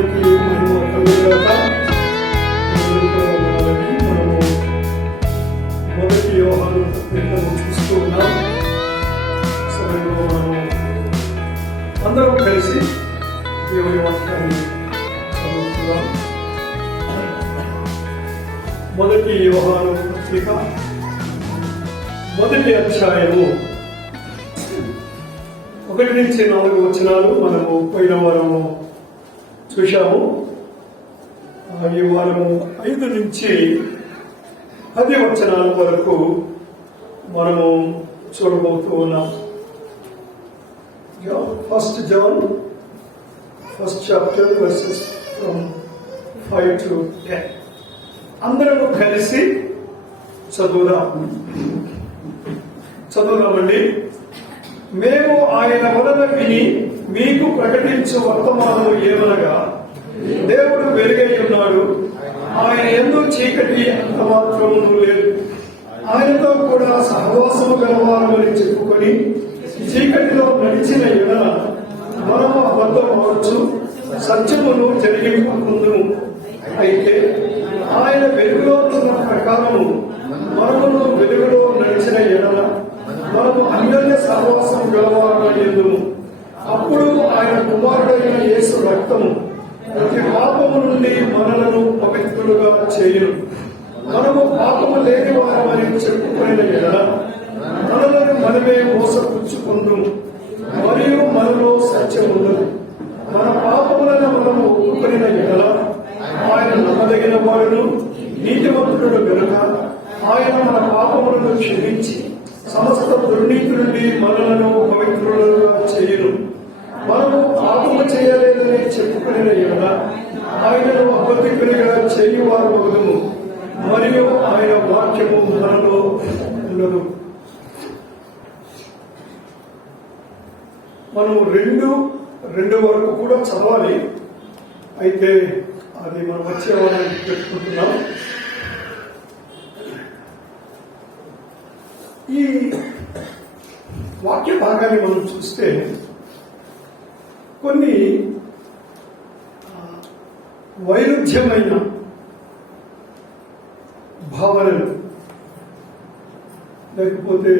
నామానికి మహిమ కలుగుగాక. మనము మొదటి యోహాను పత్రికను చూస్తూ ఉన్నాం. సమయంలో మనము అందరం కలిసి దేవుని వాక్యాన్ని చదువుతున్నాం. మొదటి యోహాను పత్రిక మొదటి అధ్యాయము 1 నుంచి 4 వచనాలు మనము పోయిన వారము చూశాము. ఈ వారము 5 నుంచి 10 వచనాల వరకు మనము చూడబోతూ ఉన్నాం. First John, first chapter, verses from 5 to 10. అందరము కలిసి చదువుదామండి. మేము ఆయన వలన విని మీకు ప్రకటించు వర్తమానము ఏమనగా, దేవుడు వెలుగై ఉన్నాడు, ఆయన యందు చీకటి అంత మాత్రము లేదు. ఆయనతో కూడా సహవాసము గలవారమని చెప్పుకొని చీకటిలో నడిచిన ఎడల మనము అబద్ధమవచ్చు, సత్యమును జరిగింపకుందుము. అయితే ఆయన వెలుగులో ఉన్న ప్రకారము మనమును వెలుగులో నడిచిన ఎడల మనము అన్యోన్య సహవాసం గలవారమయ్యేందుము. అప్పుడు ఆయన కుమారుడైన యేసు రక్తము ప్రతి పాపము నుండి మనలను పవిత్రులుగా చేయును. మనము పాపము లేని వారమని చెప్పుకునే ఎడల మనలను మనమే మోసపుచ్చుకుందుము, మరియు మనలో సత్యం ఉండదు. మన పాపములను మనము ఒప్పుకొనిన ఎడల ఆయన నమ్మదగిన వాడును నీతివంతుడు గనుక ఆయన మన పాపములను క్షమించి సమస్త దుర్నీతి నుండి మనలను పవిత్రులుగా చేయును. మనము పాపము చేయలేదని చెప్పుకునే ఎడల ఆయనను అబద్ధికునిగా చేయువారు వదుము, మరియు ఆయన వాక్యము మనలో ఉండదు. మనము 2 వరకు కూడా చదవాలి. అయితే అది మనం వచ్చే వారానికి పెట్టుకుంటున్నాం. ఈ వాక్య భాగాన్ని మనం చూస్తే కొన్ని వైరుధ్యమైన భావనలు, లేకపోతే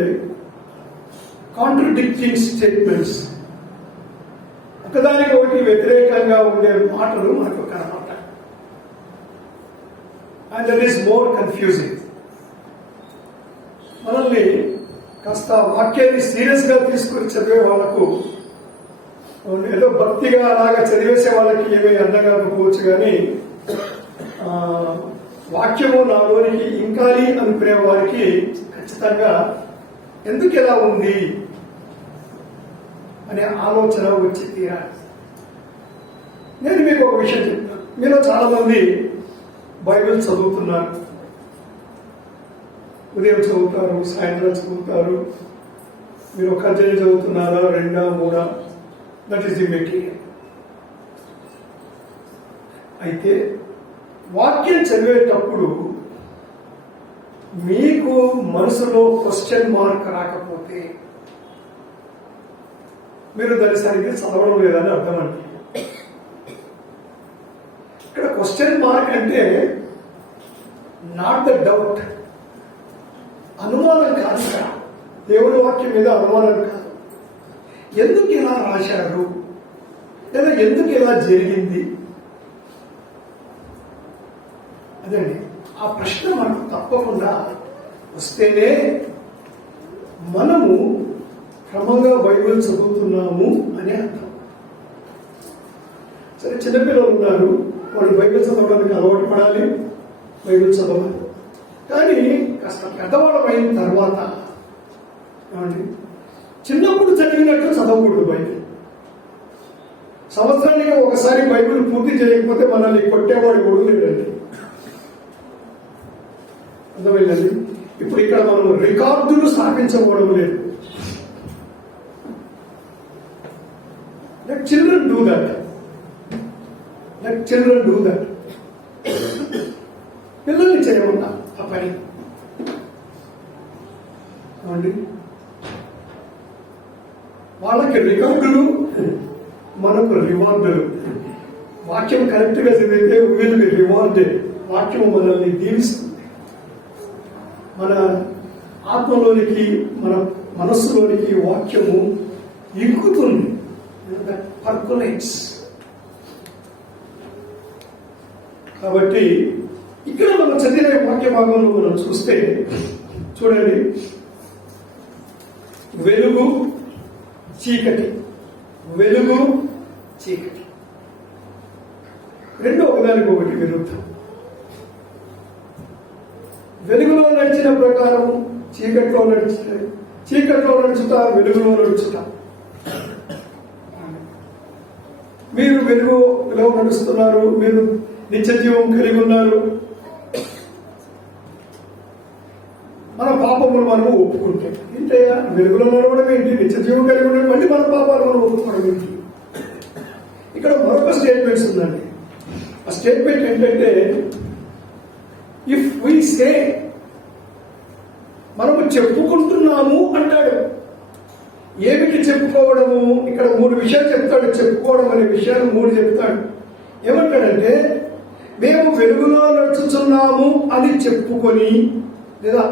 కాంట్రడిక్టింగ్ స్టేట్మెంట్స్, ఒకదానికి ఒకటి వ్యతిరేకంగా ఉండే మాటలు మనకు కనపడతాయి. And that is more confusing. మనల్ని కాస్త వాక్యాన్ని సీరియస్ గా తీసుకుని చదివే వాళ్ళకు, ఏదో భక్తిగా అలాగా చదివేసే వాళ్ళకి ఏమీ అర్థం కాకపోవచ్చు, కానీ వాక్యము నాలోనికి ఇంకాలి అనుకునే వారికి ఖచ్చితంగా ఎందుకు ఎలా ఉంది అనే ఆలోచన వచ్చి తీరాలి. నేను మీకు ఒక విషయం చెప్తాను. మీలో చాలా మంది బైబిల్ చదువుతున్నారు. ఉదయం చదువుతారు, సాయంత్రం చదువుతారు. మీరు ఒక అధ్యాయం చదువుతున్నారా, 2, 3, దట్ ఈస్ ది మెటీరియల్. అయితే వాక్యం చదివేటప్పుడు మీకు మనసులో క్వశ్చన్ మార్క్ రాకపోతే మీరు దాన్ని సరిగ్గా చదవడం లేదని అర్థం అండి. ఇక్కడ క్వశ్చన్ మార్క్ అంటే నాట్ ద డౌట్, అనుమానం కాదు. దేవుని వాక్యం మీద అనుమానం కాదు. ఎందుకు ఇలా రాశారు, లేదా ఎందుకు ఇలా జరిగింది, అదండి ఆ ప్రశ్న మనకు తప్పకుండా వస్తేనే మనము క్రమంగా బైబిల్ చదువుతున్నాము అని అర్థం. సరే, చిన్నపిల్లలు ఉన్నారు, వాళ్ళు బైబిల్ చదవడానికి అలవాటు పడాలి, బైబిల్ చదవాలి. కానీ కాస్త పెద్దవాళ్ళమైన తర్వాత ఏమండి, చిన్నప్పుడు చదివినట్టు చదవకూడదు బైబిల్. సంవత్సరానికి ఒకసారి బైబిల్ పూర్తి చేయకపోతే మనల్ని కొట్టేవాడు కూడా లేదండి. అర్థమైందండి? ఇప్పుడు ఇక్కడ మనం రికార్డులు స్థాపించకూడదు లేదు. Let children do that. పిల్లల్ని చేయమన్నా ఆ పని. అండి, వాళ్ళకి రికార్డులు, మనకు రివార్డులు. వాక్యం కరెక్ట్గా చదివితే విల్ బి రివార్డెడ్. వాక్యం మనల్ని దీవిస్తుంది. మన ఆత్మలోనికి, మన మనస్సులోనికి వాక్యము ఇంకుతుంది. పర్కులేట్స్. కాబట్టి ఇక్కడ మనం చదివిన వాక్య భాగంలో మనం చూస్తే చూడండి, వెలుగు చీకటి, వెలుగు చీకటి రెండు ఒకదానికి ఒకటి విరుద్ధం. వెలుగులో నడిచిన ప్రకారం చీకట్లో నడుచుట వెలుగులో నడుచుట. మీరు వెలుగులో నడుస్తున్నారు, మీరు నిత్య జీవం కలిగి ఉన్నారు. మన పాపములు మనం ఒప్పుకుంటే ఇంతే. వెలుగులో నడవడం ఏంటి? నిత్య జీవం కలిగి ఉండడం మళ్ళీ మన పాపాలు మనం ఒప్పుకోవడం ఏంటి? ఇక్కడ మరొక స్టేట్మెంట్స్ ఉందండి. ఆ స్టేట్మెంట్ ఏంటంటే, ఇఫ్ వి సే, మనము చెప్పుకుంటున్నాము అంటాడు. ఏమిటి చెప్పుకోవడము? ఇక్కడ 3 విషయాలు చెప్తాడు. చెప్పుకోవడం అనే విషయాలు 3 చెప్తాడు. ఏమంటాడంటే, మేము వెలుగులో నడుచుచున్నాము అని చెప్పుకొని, లేదా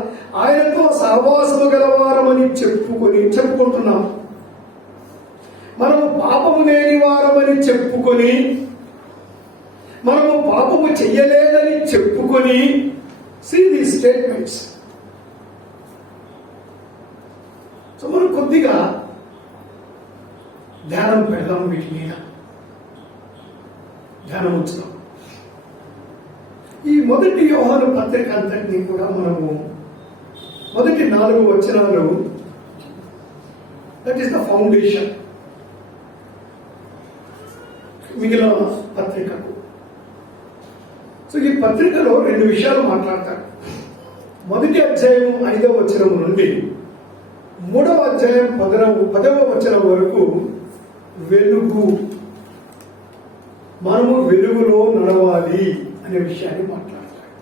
ఆయనతో సహవాసము గలవారమని చెప్పుకుంటున్నాము. మనము పాపము లేని వారమని చెప్పుకొని, మనము పాపము చెయ్యలేదని చెప్పుకొని, సీ ది స్టేట్మెంట్స్. సో మనం కొద్దిగా ధ్యానం పెడదాం, వీటి మీద ధ్యానం ఉంచుదాం. ఈ మొదటి యోహాను పత్రిక అంతటినీ కూడా మనము మొదటి 4 వచనాలు, దట్ ఈస్ ద ఫౌండేషన్ మిగిలిన పత్రికకు. సో ఈ పత్రికలో 2 విషయాలు మాట్లాడతారు. మొదటి అధ్యాయం 5వ వచనం నుండి 3వ అధ్యాయం 10వ వచనం వరకు వెలుగు, మనము వెలుగులో నడవాలి అనే విషయాన్ని మాట్లాడతాడు.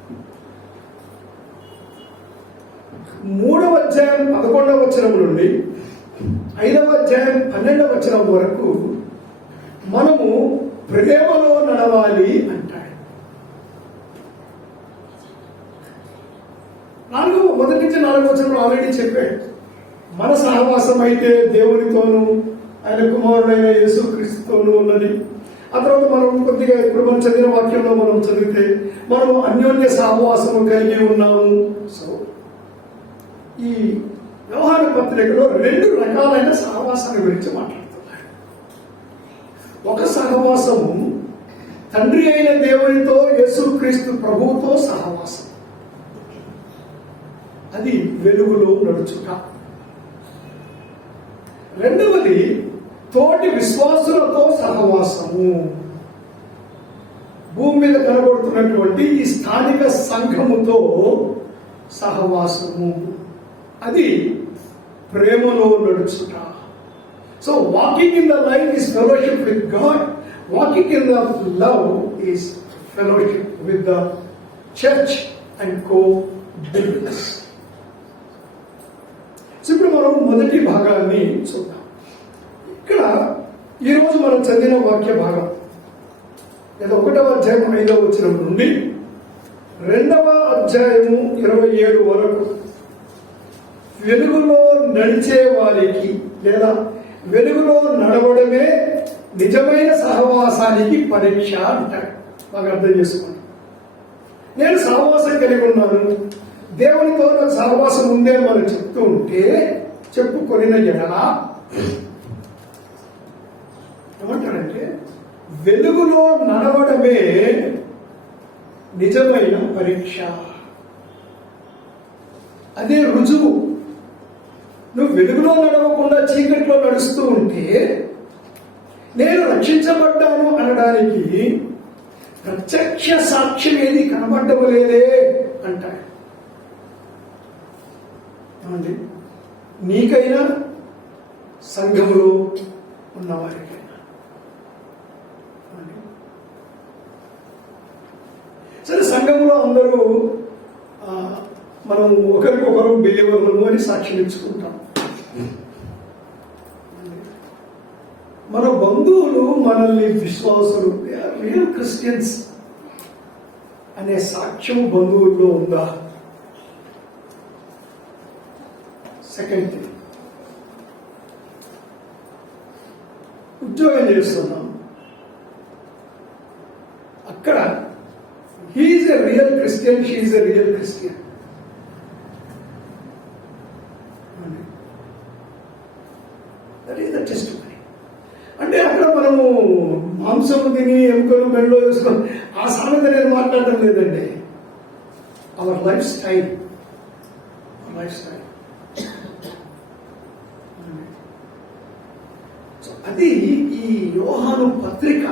3వ అధ్యాయం 11వ వచనం నుండి 5వ అధ్యాయం 12వ వచనం వరకు మనము ప్రేమలో నడవాలి అంటాడు. మొదటి నుంచి 4వ వచనం ఆల్రెడీ చెప్పాడు. మన సహవాసం అయితే దేవునితోనూ ఆయన కుమారుడైన యేసుక్రీస్తుతోనూ ఉన్నది. ఆ తర్వాత మనం కొద్దిగా ఇప్పుడు మనం చదివిన వాక్యంలో మనం చదివితే మనం అన్యోన్య సహవాసము కలిగి ఉన్నాము. సో ఈ వ్యవహార పత్రికలో 2 రకాలైన సహవాసాల గురించి మాట్లాడుతున్నాడు. ఒక సహవాసము తండ్రి అయిన దేవునితో, యేసుక్రీస్తు ప్రభువుతో సహవాసం. అది వెలుగులో నడుచుట. రెండవది తోటి విశ్వాసులతో సహవాసము. భూమి మీద కనబడుతున్నటువంటి ఈ స్థానిక సంఘముతో సహవాసము. అది ప్రేమలో నడుచుట. So walking in the light is fellowship with God. Walking in the love is fellowship with the church and co believers. ఇప్పుడు మనం మొదటి భాగాన్ని చూద్దాం. ఇక్కడ ఈరోజు మనం చదివిన వాక్య భాగం లేదా 1వ అధ్యాయం 5వ వచనం నుండి 2వ అధ్యాయము 27 వరకు వెలుగులో నడిచే వారికి లేదా వెలుగులో నడవడమే నిజమైన సహవాసానికి పరీక్ష అంటాడు. బాగా అర్థం చేసుకోండి. నేను సహవాసం కలిగి ఉన్నాను, దేవునితో నాకు సహవాసం ఉందే మనం చెప్తూ ఉంటే, చెప్పుకొనిన ఎడల ఏమంటాడంటే వెలుగులో నడవడమే నిజమైన పరీక్ష. అదే రుజువు. నువ్వు వెలుగులో నడవకుండా చీకట్లో నడుస్తూ ఉంటే నేను రక్షించబడ్డాను అనడానికి ప్రత్యక్ష సాక్ష్యం ఏది కనబడ్డవలేదే అంటాడు. ఏమండి, నీకైనా సంఘములో ఉన్నవారికైనా. సరే, సంఘంలో అందరూ మనం ఒకరికొకరు బిలీవర్లు అని సాక్ష్యం ఇచ్చుకుంటాం. మన బంధువులు మనల్ని విశ్వాసులు, రియల్ క్రిస్టియన్స్ అనే సాక్ష్యం బంధువుల్లో ఉందా? సెకండ్ థింగ్, ఉద్యోగం చేస్తున్నాం, అక్కడ he's a real Christian, she's a real Christian. That is the testimony. అంటే అక్కడ మనము మాంసం తిని ఎముకలు మెడలో వేసుకొని ఆ సామెత నేను మాట్లాడటం లేదండి. అవర్ లైఫ్ స్టైల్, అది ఈ యోహాను పత్రిక.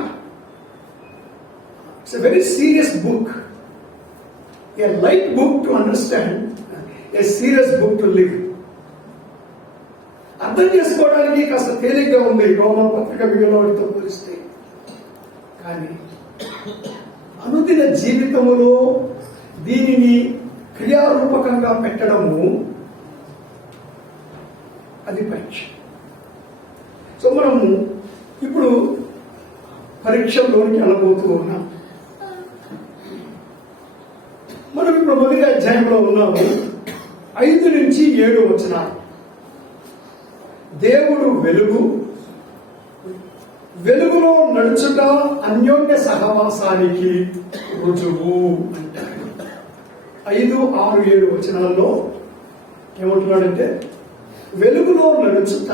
It's a very serious book, A light book to understand, A serious book to live. అర్థం చేసుకోవడానికి కాస్త తేలిగ్గా ఉంది రోమా పత్రిక మిగిలిన వాటితో పోలిస్తే. కానీ అనుదిన జీవితములో దీనిని క్రియారూపకంగా పెట్టడము అది పరీక్ష. సో మనము ఇప్పుడు పరీక్షలోనికి వెళ్ళబోతూ ఉన్నాం. మనం ఇప్పుడు మొదటి అధ్యాయంలో ఉన్నాము. 5 నుంచి 7 వచనాలు. దేవుడు వెలుగు, వెలుగులో నడుచుట అన్యోన్య సహవాసానికి రుజువు అంటారు. 5, 6, 7 వచనాల్లో ఏమంటున్నాడంటే, వెలుగులో నడుచుట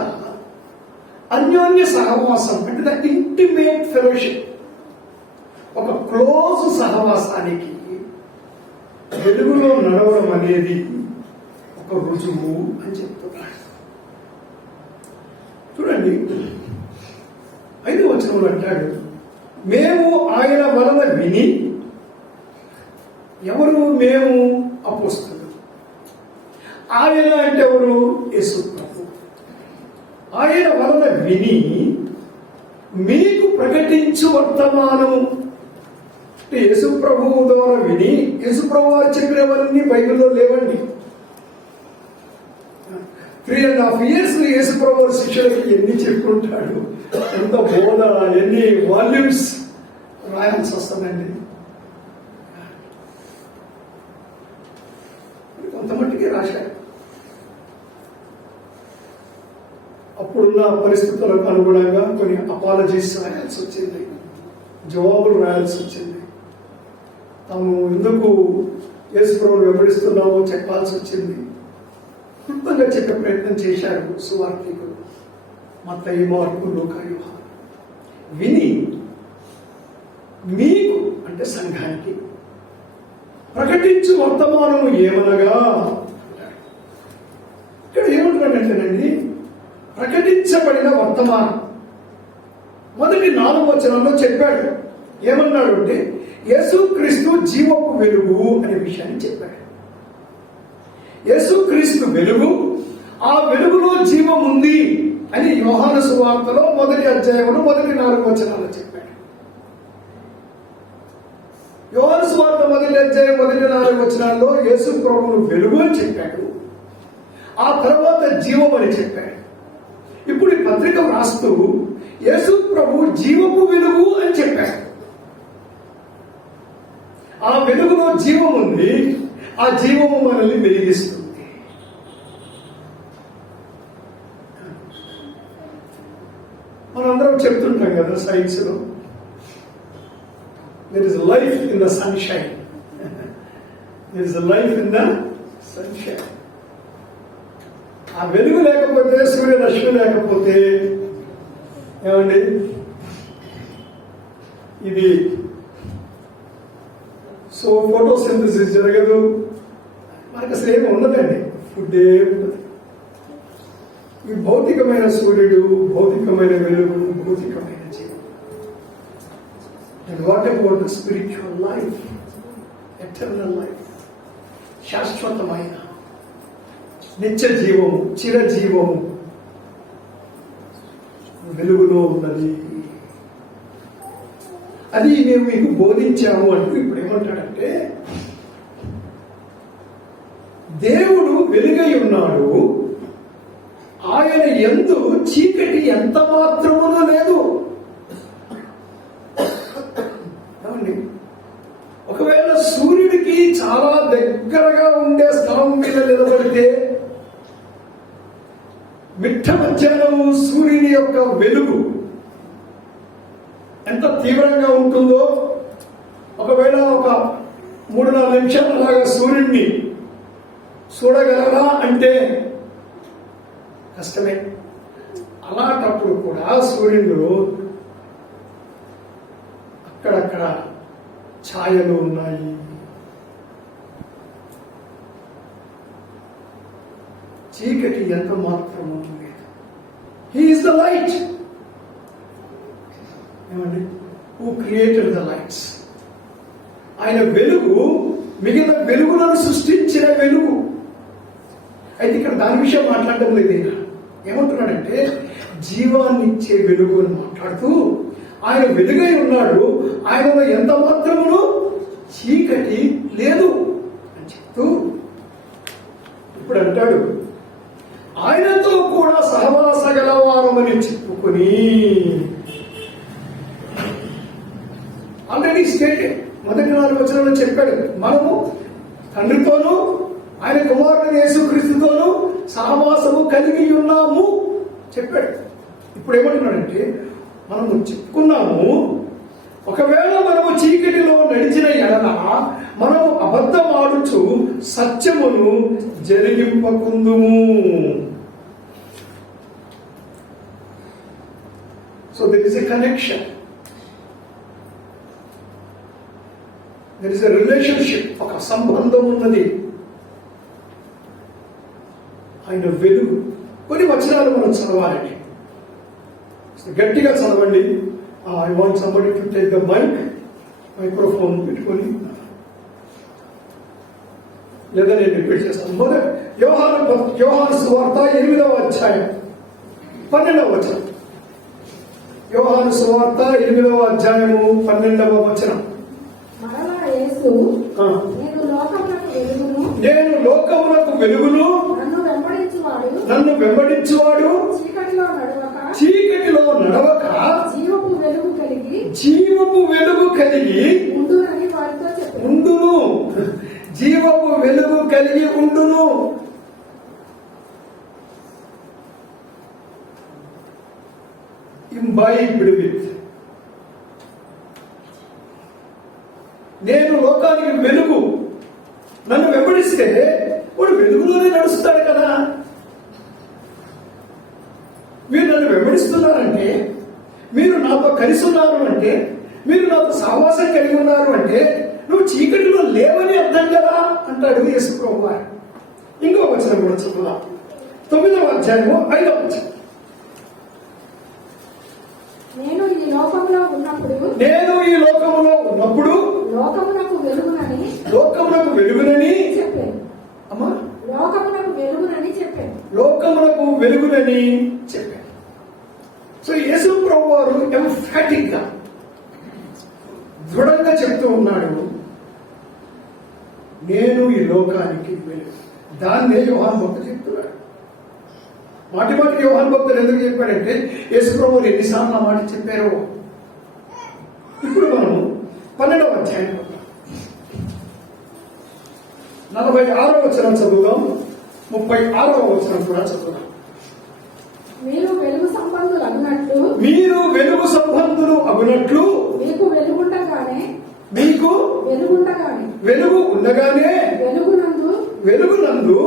అన్యోన్య సహవాసం అంటే ద ఇంటిమేట్ ఫెలోషిప్, ఒక క్లోజ్ సహవాసానికి వెలుగులో నడవడం అనేది ఒక రుజువు అని చెప్తున్నాడు. చూడండి, 5వ వచనంలో అంటాడు, మేము ఆయన వలన విని. ఎవరు మేము? అపోస్తలులు. ఆయన అంటే ఎవరు? యేసు ప్రభు. ఆయన వలన విని మీకు ప్రకటించు వర్తమానము. యేసు ప్రభువు ద్వారా విని, యేసు ప్రభు వారు చెప్పినవన్నీ బైబిల్లో లేవండి. 3.5 years యేసు ప్రభు శిష్యులకి ఎన్ని చెప్పుకుంటాడు, ఎంత బోధ, ఎన్ని వాల్యూమ్స్ రాయాల్సి వస్తుందండి. కొంతమట్టుకి రాశాడు. అప్పుడున్న పరిస్థితులకు అనుగుణంగా కొన్ని అపాలజీస్ రాయాల్సి వచ్చింది, జవాబులు రాయాల్సి వచ్చింది. తాము ఎందుకు యేసు ప్రభువును వెంబడిస్తున్నామో చెప్పాల్సి వచ్చింది. క్లుప్తంగా చెప్పే ప్రయత్నం చేశారు సువార్తికులు మత్తయి, మార్కు, లూకా, యోహాను. విని మీకు అంటే సంఘానికి ప్రకటించు వర్తమానము ఏమనగా. ఇక్కడ ఏమంటున్నాడంటేనండి, ప్రకటించబడిన వర్తమానం. మొదటి 4 వచనంలో చెప్పాడు. ఏమన్నాడు అంటే, యేసుక్రీస్తు జీవపు వెలుగు అనే విషయాన్ని చెప్పాడు. యేసుక్రీస్తు వెలుగు, ఆ వెలుగులో జీవం ఉంది అని యోహాను సువార్తలో మొదటి అధ్యాయంలో మొదటి 4 వచనాలు చెప్పాడు. యోహాను సువార్త మొదటి అధ్యాయం మొదటి 4 వచనాల్లో యేసు ప్రభువును వెలుగు అని చెప్పాడు. ఆ తర్వాత జీవం అని చెప్పాడు. ఇప్పుడు ఈ పత్రిక రాస్తూ యేసు ప్రభు జీవపు వెలుగు అని చెప్పాడు. ఆ వెలుగులో జీవం ఉంది, ఆ జీవము మనల్ని వెలిగిస్తుంది. మనందరం చెప్తుంటాం కదా సైన్స్ లో, there is life in the sunshine. There is life in the sunshine. ఆ వెలుగు లేకపోతే, సూర్యరశ్మి లేకపోతే ఏమండి, ఇది సో ఫోటోసింథసిస్ జరగదు, మనకు అసలు ఏమి ఉండదండి, ఫుడ్ ఉండదు. ఈ భౌతికమైన సూర్యుడు, భౌతికమైన వెలుగు, భౌతికమైన జీవం. And what about the spiritual life, eternal life, శాశ్వతమైన నిత్య జీవము, చిరజీవము వెలుగులో ఉన్నది. అది మేము మీకు బోధించాము అంటూ ఇప్పుడు ఏమంటాడంటే, దేవుడు వెలుగై ఉన్నాడు, ఆయన యందు చీకటి ఎంత మాత్రమునూ లేదు. ఎంత తీవ్రంగా ఉంటుందో, ఒకవేళ ఒక 3-4 నిమిషాలు అలాగా సూర్యుడిని చూడగలరా అంటే కష్టమే. అలాంటప్పుడు కూడా సూర్యుడు అక్కడక్కడ ఛాయలు ఉన్నాయి. చీకటి ఎంత మాత్రమూ లేదు. He is the light. ఏమండి? Who created the lights. ఆయన వెలుగు మిగతా వెలుగులను సృష్టించిన వెలుగు. అయితే ఇక్కడ దాని విషయం మాట్లాడడం లేదు. ఏమంటున్నాడంటే జీవాన్ని ఇచ్చే వెలుగు అని మాట్లాడుతూ ఆయన వెలుగై ఉన్నాడు, ఆయనలో ఎంత మాత్రమును చీకటి లేదు అని చెప్తూ ఇప్పుడు అంటాడు, ఆయనతో కూడా సహవాస గలవారమని చెప్పుకొని ఆల్రెడీ స్టేటెడ్. మొదటి 4 వచనాల్లో చెప్పాడు, మనము తండ్రితోనూ ఆయన కుమారుడు యేసుక్రీస్తుతోనూ సహవాసము కలిగి ఉన్నాము చెప్పాడు. ఇప్పుడు ఏమంటున్నాడంటే మనము చెప్పుకున్నాము, ఒకవేళ మనము చీకటిలో నడిచిన ఎడల మనము అబద్ధం ఆడుచు సత్యమును జరిగింపకుందుము. So there is a connection, there is a relationship, ఒక సంబంధం ఉన్నది. ఆయన వెలుగు. కొన్ని వచనాలు మనం చదవాలండి, గట్టిగా చదవండి. I want somebody to take the microphone పెట్టుకొని, లేదా నేను రిపీట్ చేస్తాను. యోహాను సువార్త 8వ అధ్యాయం 12వ వచనం. యోహాను సువార్త 8వ అధ్యాయము 12వ వచనం. నేను లోకమునకు వెలుగును, నన్ను వెంబడించువాడు చీకటిలో నడవక జీవపు వెలుగు కలిగి ఉండును. జీవపు వెలుగు కలిగి ఉండును. Imbibed with. నేను లోకానికి వెలుగు, నన్ను వెంబడిస్తే వాడు వెలుగులోనే నడుస్తాడు కదా. మీరు నన్ను వెంబడిస్తున్నారంటే, మీరు నాతో కలిసి ఉన్నారు అంటే, మీరు నాతో సహవాసం కలిగి ఉన్నారు అంటే నువ్వు చీకటిలో లేవని అర్థం కదా అంటాడు యేసు ప్రభువారు. ఇంకో వచనం కూడా చదువుదాం. 9వ అధ్యాయము 5వ వచనం. నేను ఈ లోకములో ఉన్నప్పుడు లోకమునకు వెలుగునని చెప్పాను. అమ్మా, లోకమునకు వెలుగునని చెప్పాను. సో యేసు ప్రభువారు ఎంఫాటిక్ గా దృఢంగా చెప్తూ ఉన్నాడు, నేను ఈ లోకానికి వెలుగు. దాన్నే యోహాను భక్తుడు చెప్తున్నాడు. మాటి మాటికి యోహాను భక్తుడు ఎందుకు చెప్పాడంటే యేసు ప్రభువారు ఎన్నిసార్లు ఆ మాట చెప్పారో. ఇప్పుడు మనం 12వ అధ్యాయం 46వ వచనం చదువుదాం, 36వ వచనం కూడా చదువుదాం. మీరు వెలుగు సంబంధులు అగునట్లు మీకు వెలుగు ఉండగానే వెలుగునందు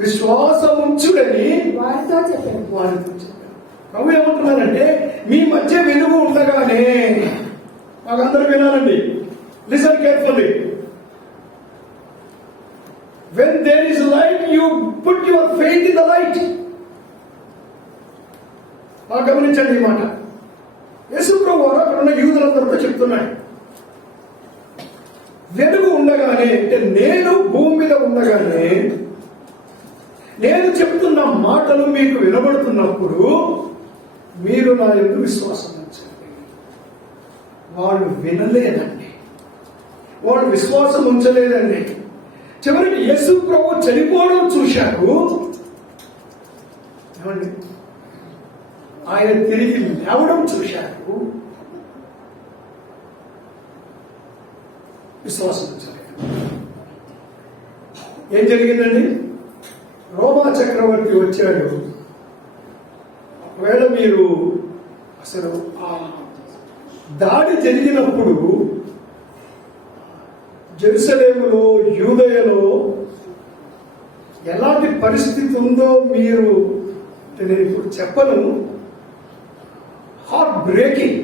విశ్వాసముంచుడని వారితో చెప్పారు. ప్రభు ఏమంటున్నారంటే మీ మధ్య వెలుగు ఉండగానే, మాకందరూ వినాలండి, listen carefully. When there is light, you put your faith in the light. బాగా గమనించండి ఈ మాట. యేసు ప్రభువారు అక్కడ ఉన్న యూదులందరితో చెప్తున్నాడు, వెలుగు ఉండగానే అంటే నేను భూమి మీద ఉండగానే నేను చెప్తున్న మాటలు మీకు వినబడుతున్నప్పుడు మీరు నా యందు విశ్వాసం ఉంచండి. వాళ్ళు వినలేదండి, వాళ్ళు విశ్వాసం ఉంచలేదండి. చివరికి యేసు ప్రభు చనిపోవడం చూశారు. ఏమండి, ఆయన తిరిగి లేవడం చూశారు, విశ్వాసం ఉంచలేదు. ఏం జరిగిందండి? రోమా చక్రవర్తి వచ్చాడు. ఒకవేళ మీరు అసలు ఆ దాడి జరిగినప్పుడు జెరూసలేములో, యూదయలో ఎలాంటి పరిస్థితి ఉందో మీరు నేను ఇప్పుడు చెప్పను. Heart breaking.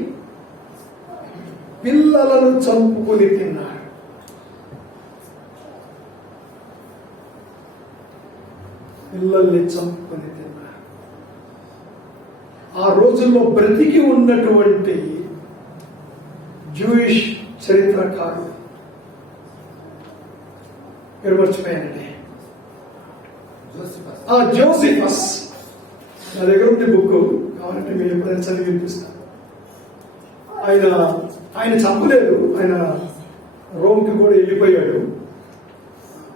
పిల్లలను చంపుకొని తిన్నారు. పిల్లల్ని చంపుకొని తిన్నారు. ఆ రోజుల్లో బ్రతికి ఉన్నటువంటి జూయిష్ చరిత్రకారుడు పేరు మర్చిపోయానండి. జోసిఫస్. నా దగ్గర ఉంది బుక్, కావాలంటే మీరు ఎప్పుడైనా చదివి వినిపిస్తాను. ఆయన చంపలేదు, ఆయన రోమ్కి కూడా వెళ్ళిపోయాడు.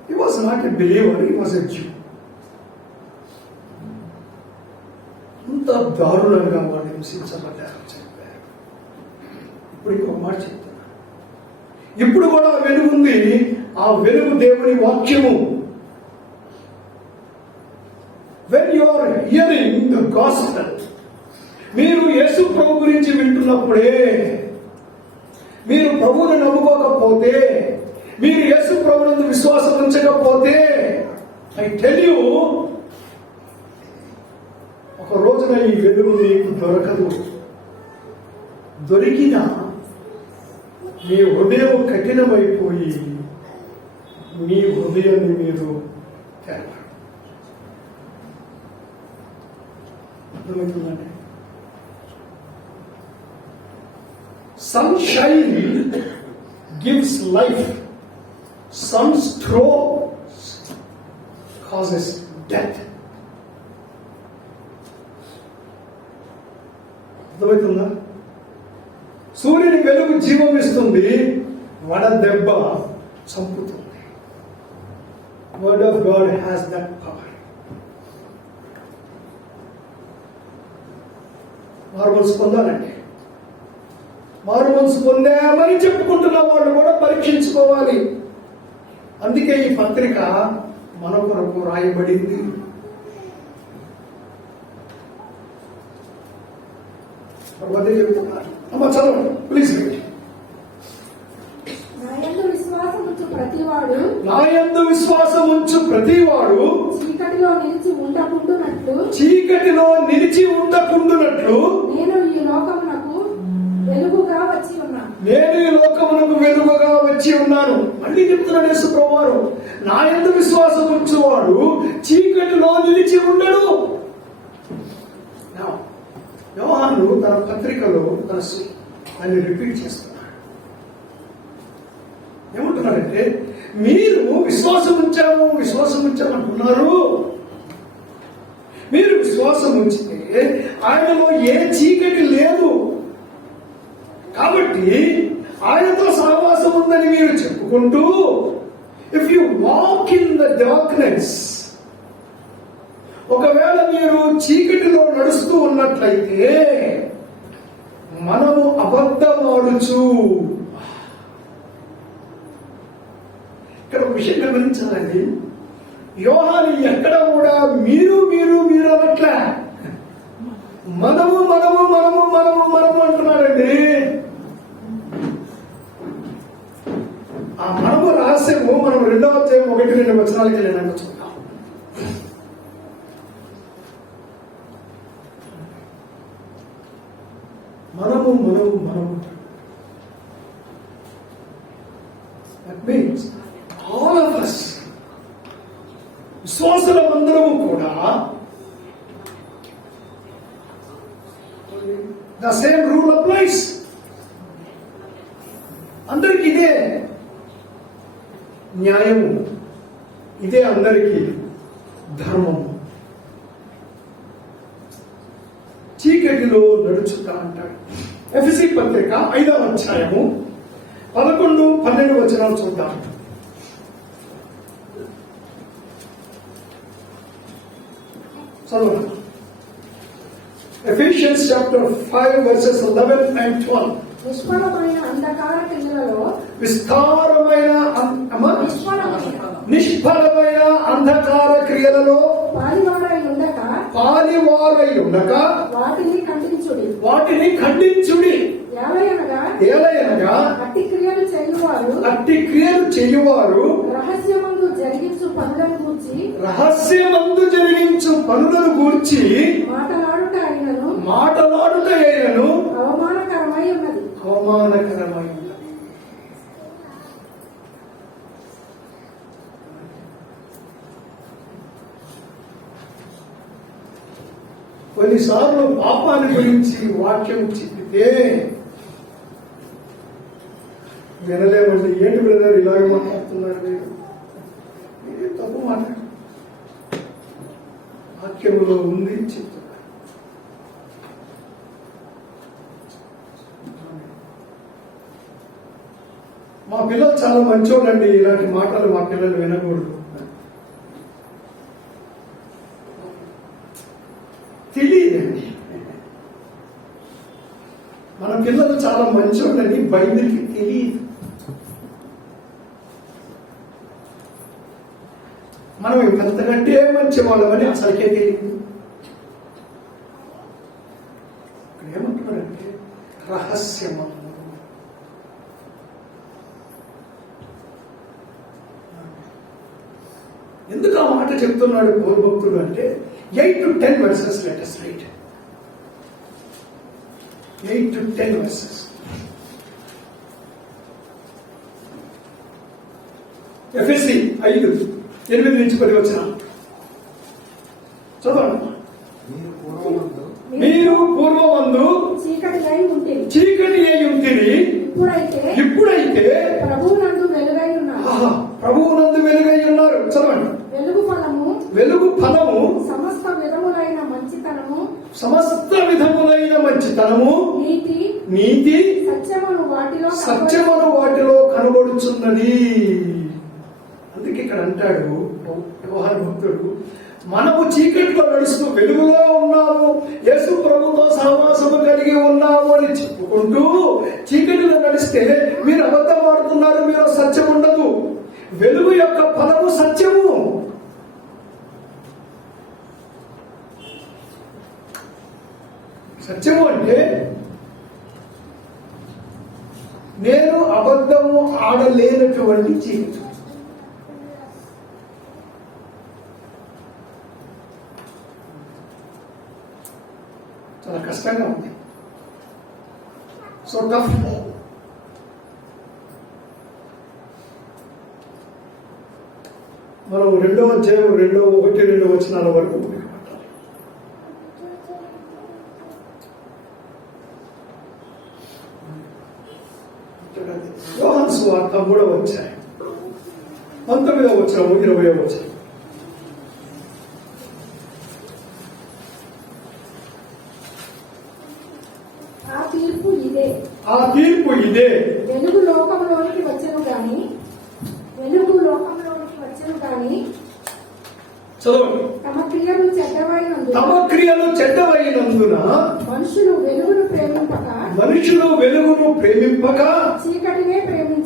He was not a believer, he was a Jew. అంత దారుణంగా వాళ్ళు హింసించబడ్డారు, చెప్పారు. ఇప్పుడు ఇంకొక మాట చెప్తున్నా. ఇప్పుడు కూడా వెలుగు ఉంది. ఆ వెలుగు దేవుని వాక్యము. When you are hearing the gospel, మీరు యేసు ప్రభు గురించి వింటున్నప్పుడే, మీరు ప్రభువుని నమ్ముకోకపోతే, మీరు యేసు ప్రభువునందు విశ్వాసం ఉంచకపోతే, ఐ టెల్ యూ, ఒక రోజున ఈ వెలుగు మీకు దొరకదు. దొరికినా మీ హృదయం కఠినమైపోయి మీ హృదయాన్ని మీరు తెరవాలి. అర్థమవుతుందండి? Sunshine gives life. Sunstroke causes death. అర్థమవుతుందా? సూర్యుని వెలుగు జీవం ఇస్తుంది, వడ దెబ్బ చంపుతుంది. Word of God has that power. మారు మనసు పొందాలండి. మారు మనసు పొందామని చెప్పుకుంటున్న వాళ్ళు కూడా పరీక్షించుకోవాలి. అందుకే ఈ పత్రిక మన కొరకు రాయబడింది. అదే చెప్తున్నారు. అమ్మ చదవండి ప్లీజ్. నాయందు విశ్వాసం ఉంచు ప్రతివాడు చీకటిలో నిలిచి ఉండకుండునట్లు నేను ఈ లోకమునకు వెలుగుగా వచ్చి ఉన్నాను. మళ్ళీ చెప్తున్నాడు యేసు ప్రభువారు, నా యందు విశ్వాసం ఉంచువాడు చీకటిలో నిలిచి ఉండడు. యోహాను తన పత్రికలో దాన్ని రిపీట్ చేస్తున్నాడు. ఏమంటున్నారంటే, మీరు విశ్వాసం ఉంచామంటున్నారు. మీరు విశ్వాసం ఉంచితే ఆయనలో ఏ చీకటి లేదు. కాబట్టి ఆయనతో సహవాసం ఉందని మీరు చెప్పుకుంటూ, if you walk in the darkness, ఒకవేళ మీరు చీకటిలో నడుస్తూ ఉన్నట్లయితే మనము అబద్ధమాడుచు. ఇక్కడ ఒక విషయం గమనించాలండి. యోహాను ఎక్కడ కూడా మీరు అనట్లే, మనము అంటున్నారండి. ఆ మనము రహస్యము మనం 2వ అధ్యాయం 1-2 వచనాలకి వెళ్ళినాక చూద్దాం. మనము that means all of us, విశ్వాసులమందరము కూడా ద సేమ్ రూల్ అప్లైస్. అందరికి ఇదే న్యాయము, ఇదే అందరికీ ధర్మము. చీకటిలో నడుచుట అంటాడు. ఎఫెసీ పత్రిక 5వ అధ్యాయము 11-12 వచనాలు చూద్దాం. చదవండి. Ephesians chapter 5 verses 11 and 12. నిష్ఫలమైన అంధకార క్రియలలో విస్తారమైన నిష్ఫలమైన అంధకార క్రియలలో పాలివారై ఉండక వాటిని ఖండించుడి. ఏలయనగా అట్టి క్రియలు చేయువారు రహస్యమందు జరిగించు పనులను గూర్చి మాటలాడుట అయినను అవమానకరమై ఉన్నది. కొన్నిసార్లు పాపాన్ని గురించి వాక్యం చెప్పితే వినలేమండి. ఏంటి బ్రదర్ ఇలాగే మాట్లాడుతున్నారు మీరు? ఇది తప్పు మాట. వాక్యంలో ఉంది చెప్తున్నారు. మా పిల్లలు చాలా మంచోళ్ళండి. ఇలాంటి మాటలు మా పిల్లలు వినకూడదు. తెలియదండి. మన పిల్లలు చాలా మంచోళ్ళని బైబిల్కి తెలియదు. మనం ఇంకంతకంటే మంచి వాళ్ళమని అసలుకే తెలియదు. ఇక్కడ ఏమంటున్నారంటే రహస్యము. ఎందుకు ఆ మాట చెప్తున్నాడు పౌరభక్తుడు అంటే 8 to 10 verses let us read. 8 to 10 verses. ఎఫెసీ 5:8 నుంచి 10 వచనం చదవండి. మీరు పూర్వమందు చీకటి అయి ఉంటిరి, ఇప్పుడైతే ప్రభువునందు వెలుగై ఉన్నారు. చదవండి. వెలుగు ఫలము సమస్త విధములైన మంచితనము నీతి సత్యమును వాటిలో కనబడుచున్నది. అందుకే ఇక్కడ అంటాడు యోహాను భక్తుడు, మనము చీకటిలో నడుస్తూ వెలుగులో ఉన్నాము, యేసు ప్రభుతో సహవాసము కలిగి ఉన్నాము అని చెప్పుకుంటూ చీకటిలో నడిస్తే మీరు అబద్ధం ఆడుతున్నారు, మీరు సత్యం ఉండదు. వెలుగు యొక్క ఫలము సత్యము. సత్యము అంటే నేను అబద్ధము ఆడలేనటువంటి జీవితం. చాలా కష్టంగా ఉంది. So tough. మనం 2వ అధ్యాయం 1-2 వచనాల వరకు యోహాను సువార్త 3వ అధ్యాయం 19వ వచనం 20వ వచనం. ఆ తీర్పు ఇదే, వెలుగు లోకంలోనికి వచ్చెను గాని చదవండి. తమ క్రియలు చెడ్డవైనందున మనుషులు వెలుగును ప్రేమింపక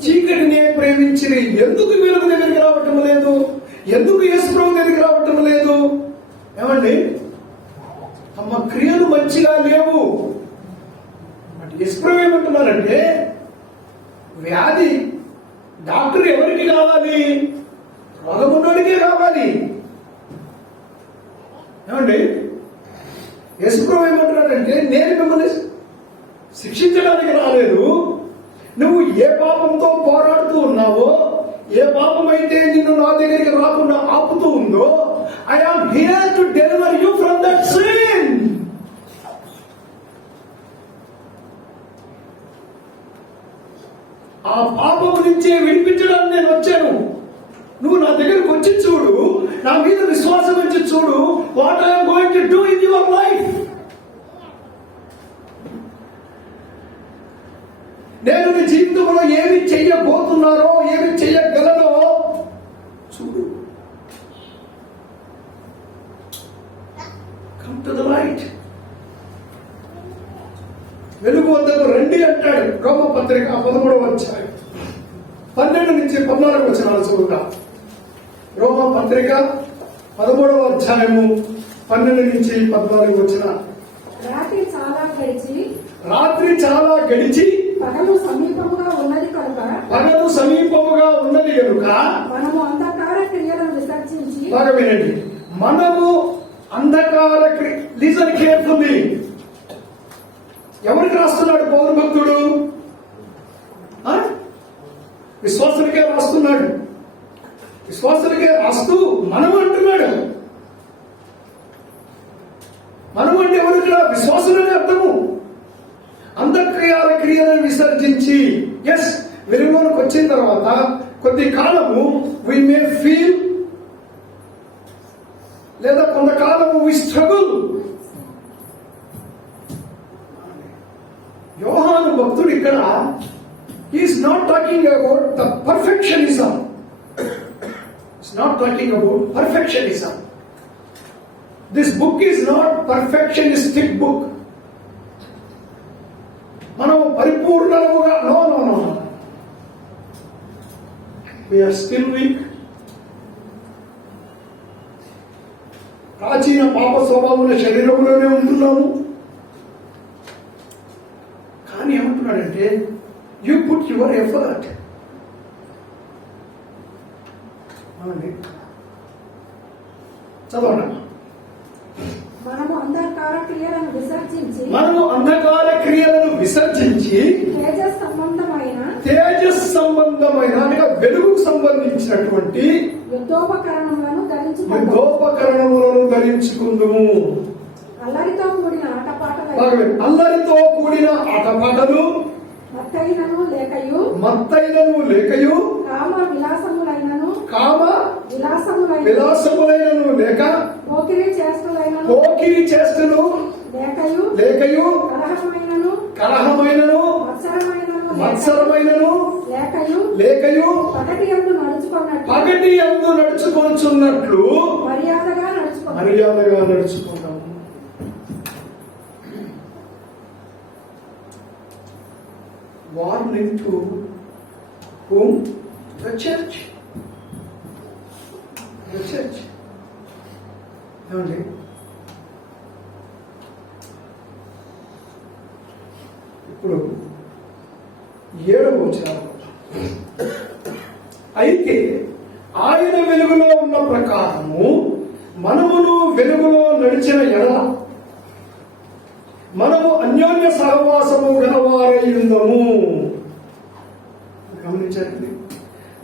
చీకటినే ప్రేమించిరి. ఎందుకు వెలుగు దగ్గరికి రావటం లేదు? ఎందుకు యేసు ప్రభు దగ్గరికి రావటం లేదు? ఏమండి, తమ క్రియలు మంచిగా లేవు. యేసు ప్రభు ఏమంటున్నారంటే వ్యాధి డాక్టర్ ఎవరికి కావాలి? రోగమున్నోడికే కావాలి. ఏమండి, యేసు ప్రభు ఏమంటున్నాడంటే నేను మిమ్మల్ని శిక్షించడానికి రాలేదు. నువ్వు ఏ పాపంతో పోరాడుతూ ఉన్నావో, ఏ పాపం అయితే నిన్ను నా దగ్గరికి రాకుండా ఆపుతూ ఉందో, I am here to deliver you from that sin. ఆ పాపము నుంచే విడిపించడానికి నేను వచ్చాను. నువ్వు నా దగ్గరకు వచ్చి చూడు, నా మీద విశ్వాసం వచ్చి చూడు, what I'm going to do in your life. నేను నీ జీవితంలో ఏమి చెయ్యబోతున్నారో, ఏమి చెయ్యగలనో చూడు. Come to the light. వెలుగు వద్దకు రండి అంటాడు. రోమ పత్రిక 13వ అధ్యాయం 12 నుంచి 14 వచనాలు చదువుతాం. రోమ పత్రిక 13వ అధ్యాయము 12 నుంచి 14 వచనాలు. రాత్రి చాలా గడిచి పగలు సమీపముగా ఉన్నది కనుక మనము అంధకార క్రియలను విసర్జించి బాగా వినండి. మనము అంధకార లిజన్ కేర్ఫుల్లీ. ఎవరికి రాస్తున్నాడు పౌరు భక్తుడు? విశ్వాసులకే రాస్తున్నాడు. విశ్వాసులకే రాస్తూ మనం అంటున్నాడు. మనం అంటే ఎవరు? విశ్వాసులనే అర్థము. అంధకార క్రియలను విసర్జించి, ఎస్, వెలుగులోకి వచ్చిన తర్వాత కొద్ది కాలము వి మే ఫీల్, లేదా కొంతకాలము వి స్ట్రగుల్. యోహాను భక్తుడు ఇక్కడ is not talking about the perfectionism. It's not talking about perfectionism. This book is not perfectionistic book. మనం పరిపూర్ణముగా నో, వీఆర్ స్టిల్ వీక్. ప్రాచీన పాప స్వభావముల శరీరంలోనే ఉంటున్నాము. కానీ ఏమంటున్నాడంటే, యూ పుట్ యువర్ ఎఫర్ట్. అవునండి, చదవండి. మనము అంధకార క్రియలను విసర్జించి తేజస్ సంబంధమైన అనగా వెలుగుకు సంబంధించినటువంటి యుద్ధోపకరణములను ధరించుకుందుము. అల్లరితో కూడిన ఆటపాటలు మత్తైనను లేకయు కామ విలాసములైనను లేక పోకిరి చేష్టలు లేకయు కలహమైనను మత్సరమైనను లేకయు పగటి యందు నడుచుకొనుచున్నట్లు మర్యాదగా నడుచుకున్నాము. Warning to whom? The church. ఏమండి, ఇప్పుడు 7వ వచనం. అయితే ఆయన వెలుగులో ఉన్న ప్రకారము మనమును వెలుగులో నడిచిన ఎడల మనము అన్యోన్య సహవాసము గలవారై ఉందము. గమనించండి,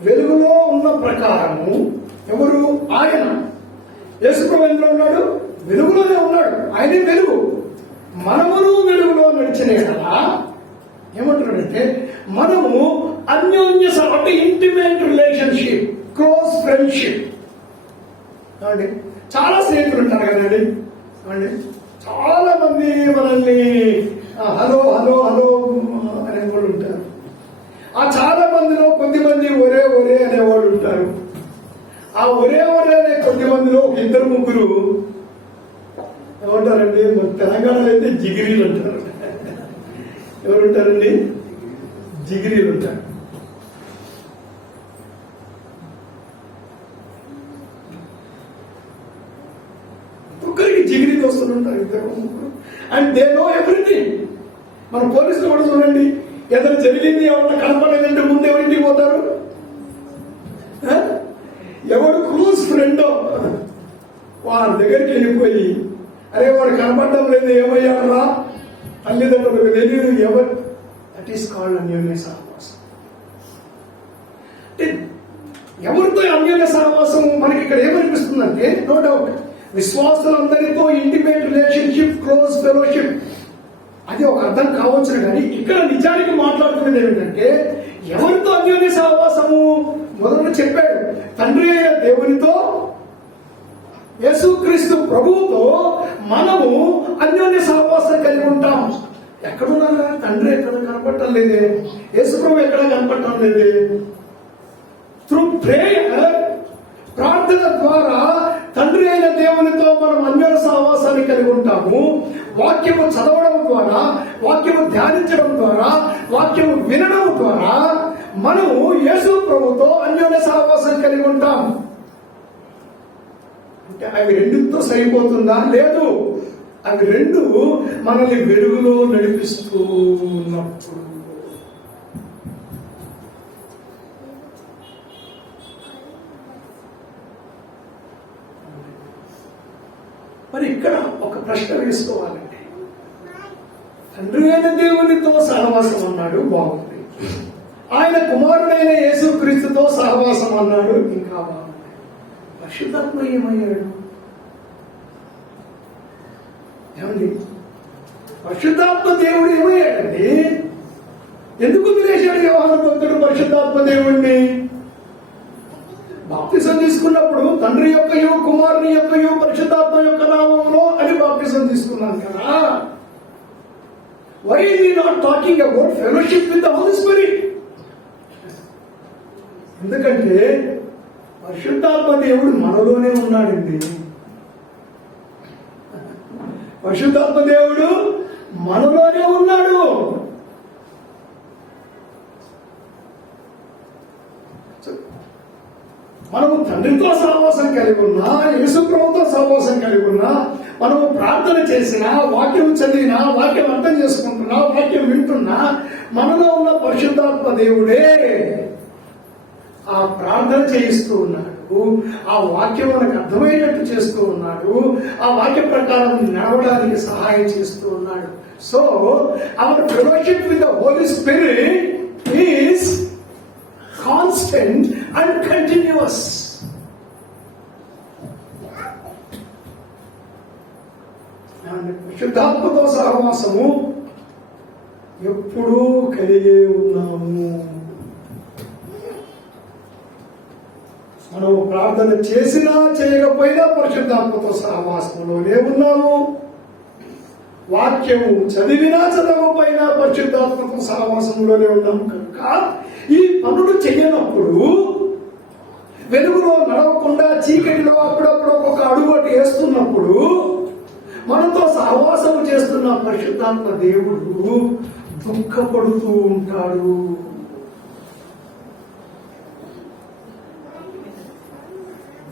వెలుగులో ఉన్న ప్రకారము ఎవరు? ఆయన. యేసుప్రభువు ఎందులో ఉన్నాడు? వెలుగులోనే ఉన్నాడు. ఆయనే వెలుగు. మనమును వెలుగులో నడిచిన ఎడల ఏమంటున్నాడంటే, మనము అన్యోన్య అంటే ఇంటిమేట్ రిలేషన్షిప్, క్లోజ్ ఫ్రెండ్షిప్. ఏమండి, చాలా స్నేహితులు ఉంటారు కదండి. ఏమండి, చాలా మంది మనల్ని హలో హలో హలో అనేవాళ్ళు ఉంటారు. ఆ చాలా మందిలో కొద్దిమంది ఒరే ఒరే అనేవాళ్ళు ఉంటారు. ఆ ఒరే ఒరే అనే కొద్ది మందిలో 2-3 ఏమంటారండి? మన తెలంగాణలో అయితే జిగిరీలు అంటారు. ఎవరుంటారండి? జిగిరీలు ఉంటారు. ఒక్కరికి జిగిరీ దోస్తులు ఉంటారు, 2-3. And they know everything. మన పోలీసులు కూడా చూడండి, ఏదైనా జరిగింది ఎవరైనా కనపడలేదంటే ముందు ఎవరింటికి పోతారు? ఎవడు క్లోజ్ ఫ్రెండో వారి దగ్గరికి వెళ్ళిపోయి, అరే వాడు కనపడడం లేదు, ఏమయ్యాడు రా, తల్లిదండ్రులకు తెలియదు ఎవరు. దట్ ఈస్ కాల్డ్ అన్యోన్య సహవాసం. అంటే ఎవరితో అన్యోన్య సహవాసం మనకి ఇక్కడ ఏమనిపిస్తుందంటే, నో డౌట్ విశ్వాసులందరితో ఇంటిమేట్ రిలేషన్షిప్, క్లోజ్ ఫెలోషిప్, అది ఒక అర్థం కావచ్చు. కానీ ఇక్కడ నిజానికి మాట్లాడుతున్నది ఏమిటంటే, ఎవరితో అన్యోన్య సహవాసము? మొదలు చెప్పాడు, తండ్రి అయిన దేవునితో, యేసుక్రీస్తు ప్రభువుతో మనము అన్యోన్య సహవాసం కలిగి ఉంటాం. ఎక్కడున్నారా? తండ్రి ఎక్కడ కనపడటం లేదే, యేసు ప్రభు ఎక్కడ కనపడటం లేదే. త్రూ ప్రేయర్, ప్రార్థన ద్వారా తండ్రి అయిన దేవునితో మనం అన్యోన్య సహవాసాన్ని కలిగి ఉంటాము. వాక్యము చదవడం ద్వారా, వాక్యము ధ్యానించడం ద్వారా, వాక్యము వినడం ద్వారా మనము యేసు ప్రభుతో అన్యోన్య సహవాసం కలిగి ఉంటాం. అంటే అవి రెండుతో సరిపోతుందా? లేదు. అవి రెండు మనల్ని వెలుగులో నడిపిస్తూ ఉన్నప్పుడు మరి ఇక్కడ ఒక ప్రశ్న వేసుకోవాలండి. తండ్రి అయిన దేవునితో సహవాసం అన్నాడు, బాగుంది. ఆయన కుమారుడైన యేసుక్రీస్తుతో సహవాసం అన్నాడు, ఇంకా బాగుంది. పరిశుద్ధాత్మ ఏమయ్యాడు? ఏమండి, పరిశుద్ధాత్మ దేవుడు ఏమయ్యాడండి? ఎందుకు వదిలేశాడు యోహాను భక్తుడు పరిశుద్ధాత్మ దేవుణ్ణి? బాప్తిసం తీసుకున్నప్పుడు తండ్రి యొక్కయు కుమారుని యొక్కయు పరిశుద్ధాత్మ యొక్క నామంలో అని బాప్తిసం తీసుకున్నాను కదా. Why is he not talking about fellowship with the Holy Spirit? ఎందుకంటే పరిశుద్ధాత్మ దేవుడు మనలోనే ఉన్నాడండి. పరిశుద్ధాత్మ దేవుడు మనలోనే ఉన్నాడు. మనము తండ్రితో సహవాసం కలిగి ఉన్నా, యేసు ప్రభుతో సహవాసం కలిగి ఉన్నా, మనము ప్రార్థన చేసినా, వాక్యం చదివినా, వాక్యం అర్థం చేసుకుంటున్నా, వాక్యం వింటున్నా, మనలో ఉన్న పరిశుద్ధాత్మ దేవుడే ఆ ప్రార్థన చేయిస్తూ ఉన్నాడు. ఆ వాక్యం మనకు అర్థమయ్యేటట్టు చేస్తూ ఉన్నాడు. ఆ వాక్య ప్రకారం నడవడానికి సహాయం చేస్తూ ఉన్నాడు. So our fellowship with the Holy Spirit is constant and continuous. పరిశుద్ధాత్మతో సహవాసము ఎప్పుడూ కలిగే ఉన్నాము. మనం ప్రార్థన చేసినా చేయకపోయినా పరిశుద్ధాత్మతో సహవాసంలోనే ఉన్నాము. వాక్యము చదివినా చదవకపోయినా పరిశుద్ధాత్మతో సహవాసంలోనే ఉన్నాము. కనుక ఈ పనులు చేయనప్పుడు, వెలుగులో నడవకుండా చీకటిలో అప్పుడప్పుడు ఒక అడుగుటి వేస్తున్నప్పుడు మనతో సహవాసం చేస్తున్న పరిశుద్ధాత్మ దేవుడు దుఃఖపడుతూ ఉంటాడు.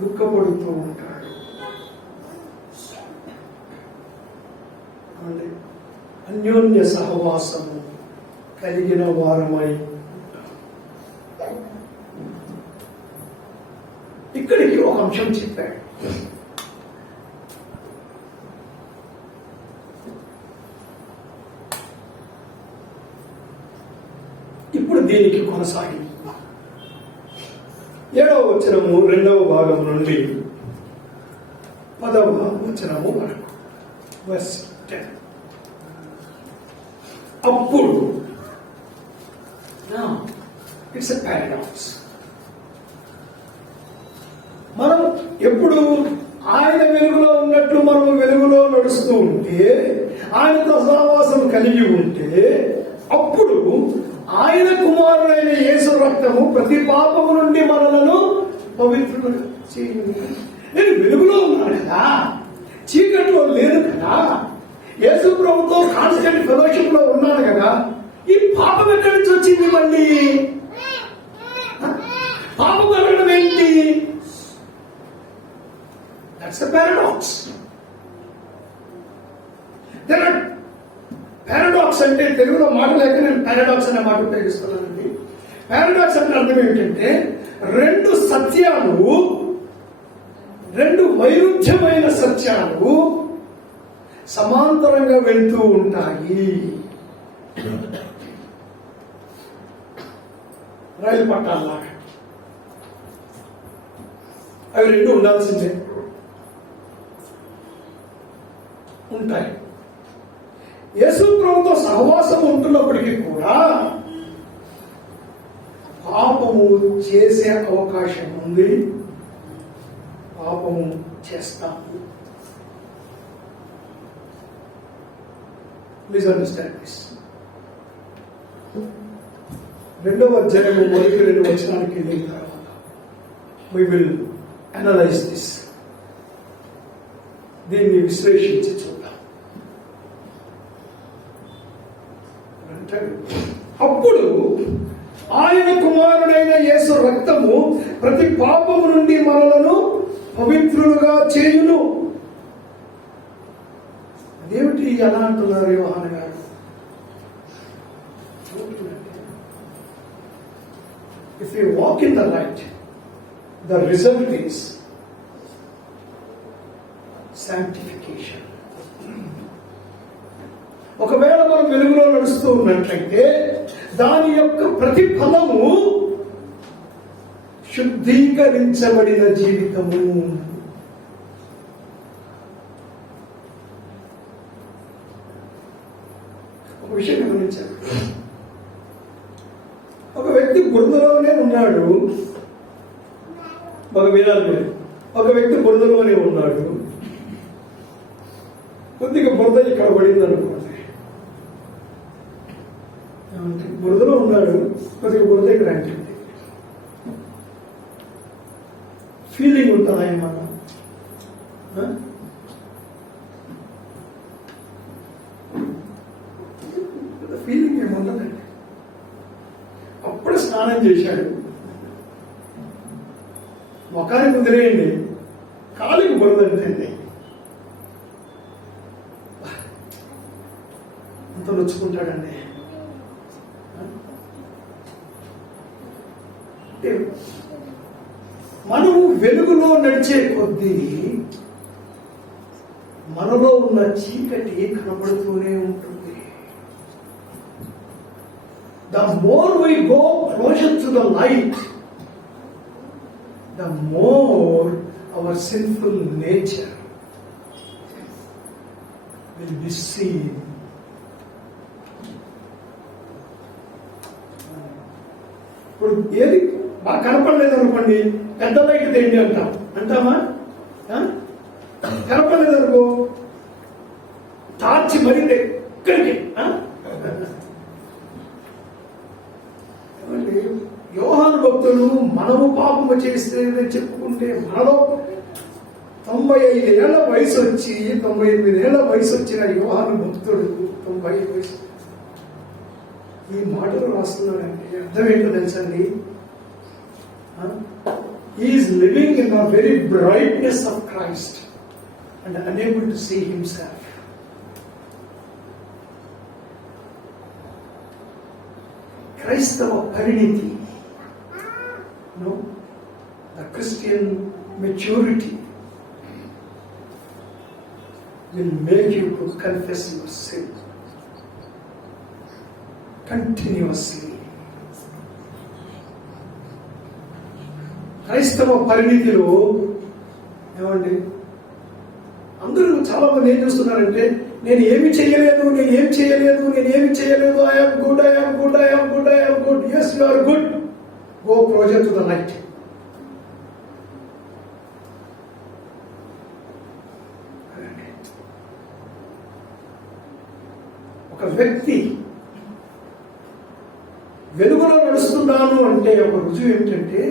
దుఃఖపడుతూ ఉంటాడు. అన్యోన్య సహవాసము కలిగిన వారమై ఇక్కడికి ఒక అంశం చెప్పాడు. ఇప్పుడు దీనికి కొనసాగి 7వ వచనము 2వ భాగం నుండి 10వ వచనము వరకు, వర్స్ 10. అప్పుడు ఇట్స్ ఎ పారాడాక్స్. మనం ఎప్పుడు ఆయన వెలుగులో ఉన్నట్లు మనం వెలుగులో నడుస్తూ ఉంటే, ఆయనతో సహవాసం కలిగి ఉంటే, అప్పుడు ఆయన కుమారుడైన యేసు రక్తము ప్రతి పాపము నుండి మనలను పవిత్రులు చేయును. నేను వెలుగులో ఉన్నాను కదా, చీకట్లో లేదు కదా, యేసు ప్రభుతో కాన్స్టెంట్ ఫెలోషిప్ లో ఉన్నాను కదా, ఈ పాపం ఎక్కడి నుంచి వచ్చింది? మళ్ళీ పాపం కలగడం ఏంటి? That's a paradox. పారాడాక్స్ అంటే తెలుగులో మాట లేక నేను పారాడాక్స్ అనే మాట ఉపయోగిస్తున్నానండి. పారాడాక్స్ అంటే అర్థం ఏమిటంటే, రెండు సత్యాలు, రెండు వైరుధ్యమైన సత్యాలు సమాంతరంగా వెళ్తూ ఉంటాయి. రైలు పట్టాలలాగా అవి రెండు ఉండాల్సిందే, ఉంటాయి. యేసు ప్రభుతో సహవాసం ఉంటున్నప్పటికీ కూడా పాపము చేసే అవకాశం ఉంది, పాపము చేస్తాము. Please understand this. 2వ అధ్యాయము 1-2 వచనానికి వెళ్ళిన తర్వాత we will analyze this. దీన్ని విశ్లేషించి చూద్దాం. అంటాడు, అప్పుడు ఆయన కుమారుడైన యేసు రక్తము ప్రతి పాపము నుండి మనలను పవిత్రులుగా చేయును. అదేమిటి ఎలా అంటున్నారు యోహాను గారు? If you walk in the light, the result is sanctification. ఒకవేళ మనం వెలుగులో నడుస్తూ ఉన్నట్లయితే దాని యొక్క ప్రతిఫలము శుద్ధీకరించబడిన జీవితము. ఒక విషయం గమనించారు. ఒక వ్యక్తి బురదలోనే ఉన్నాడు, ఒక వినాలి, ఒక వ్యక్తి బురదలోనే ఉన్నాడు. కొద్దిగా బురద ఇక్కడ పడింది అనుకోండి, బురదలో ఉన్నాడు, కొద్దిగా బురద ఇక్కడ అంటుంది. ఫీలింగ్ ఉంటుందా ఏమన్నా? ఫీలింగ్ ఏముంటుందండి. అప్పుడు స్నానం చేశాడు, ముఖానికి వదిలేయండి, కాలికి బురదండి, అంత నొచ్చుకుంటాడండి. మనము వెలుగులో నడిచే కొద్దీ మనలో ఉన్న చీకటి కనబడుతూనే ఉంటుంది. The more we go closer to the light, the more our sinful nature will be seen. ఇప్పుడు ఏది బాగా కనపడలేదు అనుకోండి, పెద్ద లైట్ తేండి అంటామా? కనపడలేదు అనుకో, టార్చి మరి ఎక్కడికి. యోహాను భక్తులు మనము పాపము చేస్తే చెప్పుకుంటే మనలో 95 ఏళ్ల వయసు వచ్చి 98 ఏళ్ల వయసు వచ్చిన యోహాను భక్తుడు 95 వయసు ఈ మాటలు రాస్తున్నాడండి. అర్థం ఏంటో తెలుసండి, he is living in the very brightness of Christ and unable to see himself. క్రైస్తవ పరిణితి, the Christian maturity will make you to confess your sin continuously. క్రైస్తవ పరిణితిలో ఏమండి, అందరూ చాలా మంది ఏం చేస్తున్నారంటే, నేను ఏమి చేయలేదు, I'm good. Yes, you are good. Go closer to the light. ఒక వ్యక్తి వెలుగులో నడుస్తున్నాను అంటే ఒక రుజువు ఏమిటంటే,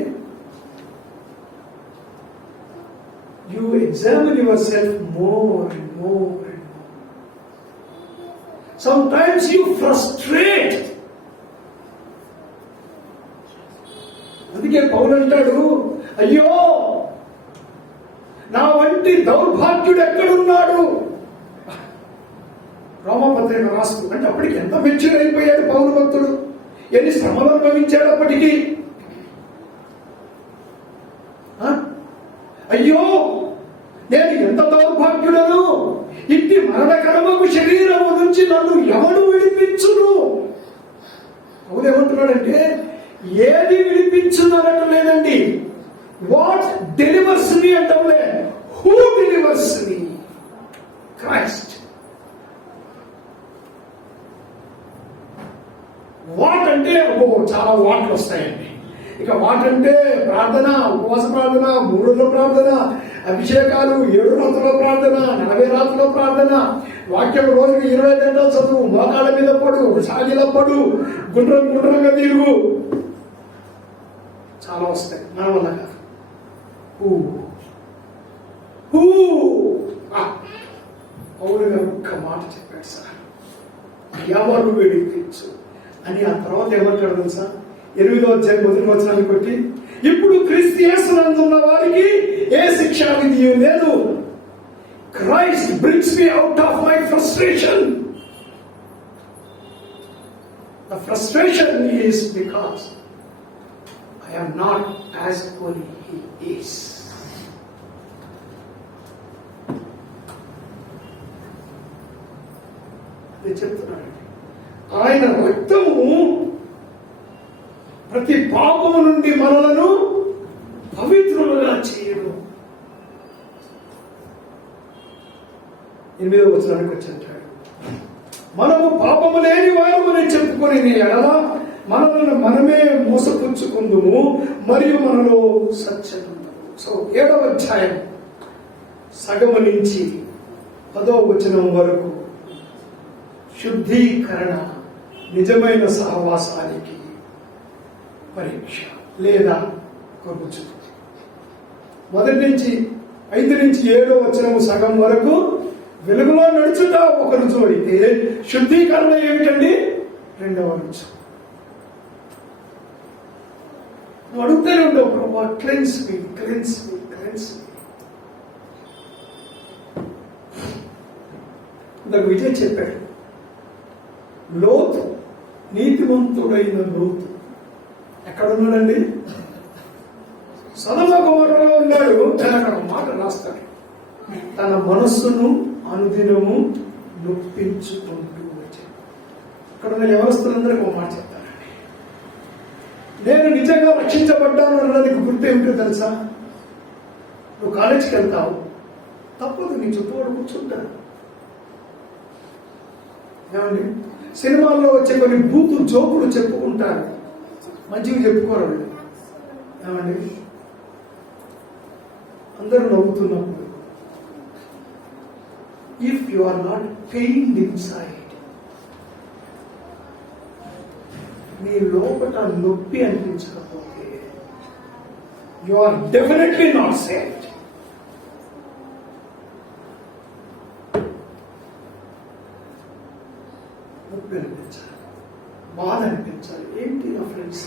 you examine yourself more and more and more. Sometimes you frustrate. అందుకే పౌలు అంటాడు, అయ్యో నా వంటి దౌర్భాగ్యుడు ఎక్కడున్నాడు. రోమపత్రిక రాస్తూ, అంటే అప్పటికి ఎంత మెచ్యూర్ అయిపోయాడు పౌలు భక్తుడు, ఎన్ని శ్రమలు అనుభవించాడు అప్పటికి. అయ్యో నేను ఎంత దౌర్భాగ్యుడను, ఇట్టి మరణకరమకు శరీరము నుంచి నన్ను ఎవడు విడిపించును. అవును ఏమంటున్నాడంటే, ఏది విడిపించున్నారట లేదండి, వాట్ డెలివర్స్ మీ అంటలే, who delivers me, Christ. What అంటే చాలా వాట్లు వస్తాయండి. ఇక వాట్ అంటే ప్రార్థన, ఉపవాస ప్రార్థన, 3 రోజుల ప్రార్థన, అభిషేకాలు, 7 రాత్రుల ప్రార్థన, 40 రాత్రుల ప్రార్థన, వాక్యం రోజుకి 20 గంటలు చదువు, మోకాళ్ళ మీద పడు, సాగిల పడు, గుండ్రంగా తిరుగు, చాలా వస్తాయి. మన వల్ల కాదు. పౌలు గారు ఒక్క మాట చెప్పాడు సార్, ఎవరు విడిపించు అని. ఆ తర్వాత ఏమంటాడు తెలుసా? 8వ అధ్యాయం 1వ వచనాన్ని బట్టి, ఇప్పుడు క్రీస్తు యేసునందున్న వారికి ఏ శిక్షా విధి లేదు. Christ brings me out of my frustration. The frustration is because I am not as holy he is. నేను చెప్తున్నాను, ఆయన రక్తము ప్రతి పాపము నుండి మనలను పవిత్రులుగా చేయను. 8వ వచనానికి వచ్చి అంటాడు, మనము పాపము లేని వారమని చెప్పుకొని ఎడల మనలను మనమే మోసపుచ్చుకుందుము మరియు మనలో సత్యం ఉండదు. సో 7వ అధ్యాయం సగము నుంచి 10వ వచనం వరకు శుద్ధీకరణ నిజమైన సహవాసానికి పరీక్ష లేదా కొరుచు. 1 నుంచి 5 నుంచి 7వ వచనము సగం వరకు వెలుగులో నడుచుట ఒక రుజు అయితే, శుద్ధీకరణ ఏమిటండి? 2వ రుజు. నువ్వు అడుగుతూనే ఉండవు, ప్రభా క్లెన్స్ మీ, క్లెన్స్ మీ, క్లెన్స్ మీ. ఇందాక విజయ్ చెప్పాడు, లోతు, నీతిమంతుడైన లోతు ఎక్కడున్నాడండి? సొదొమ గొమొర్రాలో ఉన్నాడు. తన అక్కడ మాట రాస్తాడు, తన మనస్సును అనుదినము నొప్పించుకుంటూ వచ్చాడు. అక్కడ ఉన్న యవనస్తులందరికీ ఒక మాట చెప్తానండి, నేను నిజంగా రక్షించబడ్డాను అన్నదానికి గుర్తు ఏమిటో తెలుసా? నువ్వు కాలేజీకి వెళ్తావు, తప్పదు, నీ చుట్టూ కూర్చుంటారు. ఏమండి, సినిమాల్లో వచ్చే కొన్ని బూతు జోకులు చెప్పుకుంటారు, మంచిగా చెప్పుకోరు. ఏమండి, అందరూ నవ్వుతున్నప్పుడు, if you are not pained inside, నీ లోపల నొప్పి అనిపించకపోతే you are definitely not saved. నొప్పి అనిపించాలి, బాధ అనిపించాలి. ఏంటి నా ఫ్రెండ్స్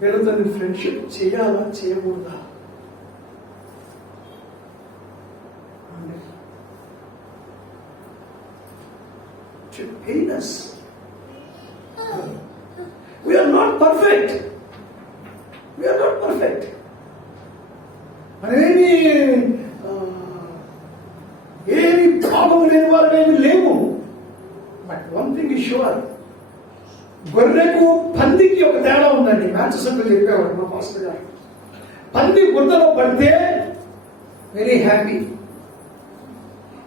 వీళ్ళతో ఫ్రెండ్షిప్ చేయాలా చేయకూడదా? Heinous. We are not perfect. We are not perfect. మనమేమి ఏమి పాపం లేని వారేమి లేవు. But one thing is sure, గొర్రెకు పందికి ఒక తేడా ఉందండి. మ్యాచెస్ అంటే చెప్పేవాడు మా పాస్టర్ గారు. పంది బుద్ధలో పడితే వెరీ హ్యాపీ,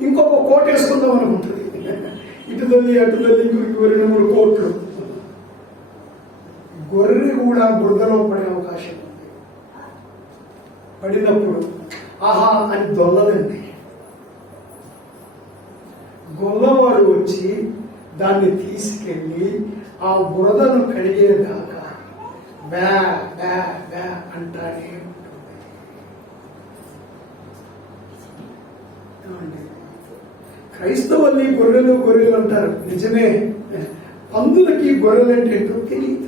ఇంకొక కోట్ వేసుకుందాం అనుకుంటుంది. ఇటు తల్లి అటు తల్లి ఇంకొక 2-3 కోట్లు. గొర్రె కూడా బురదలో పడే అవకాశం ఉంది. పడినప్పుడు ఆహా అని దొల్లదండి. గొల్లవాడు వచ్చి దాన్ని తీసుకెళ్ళి ఆ బురదను కడిగేదాకా బ్యా బ్యా బ్యా అంటానే ఉంటుంది. క్రైస్తవుల్ని గొర్రెలు గొర్రెలు అంటారు, నిజమే. పందులకి గొర్రెలు అంటే ఏంటో తెలియదు.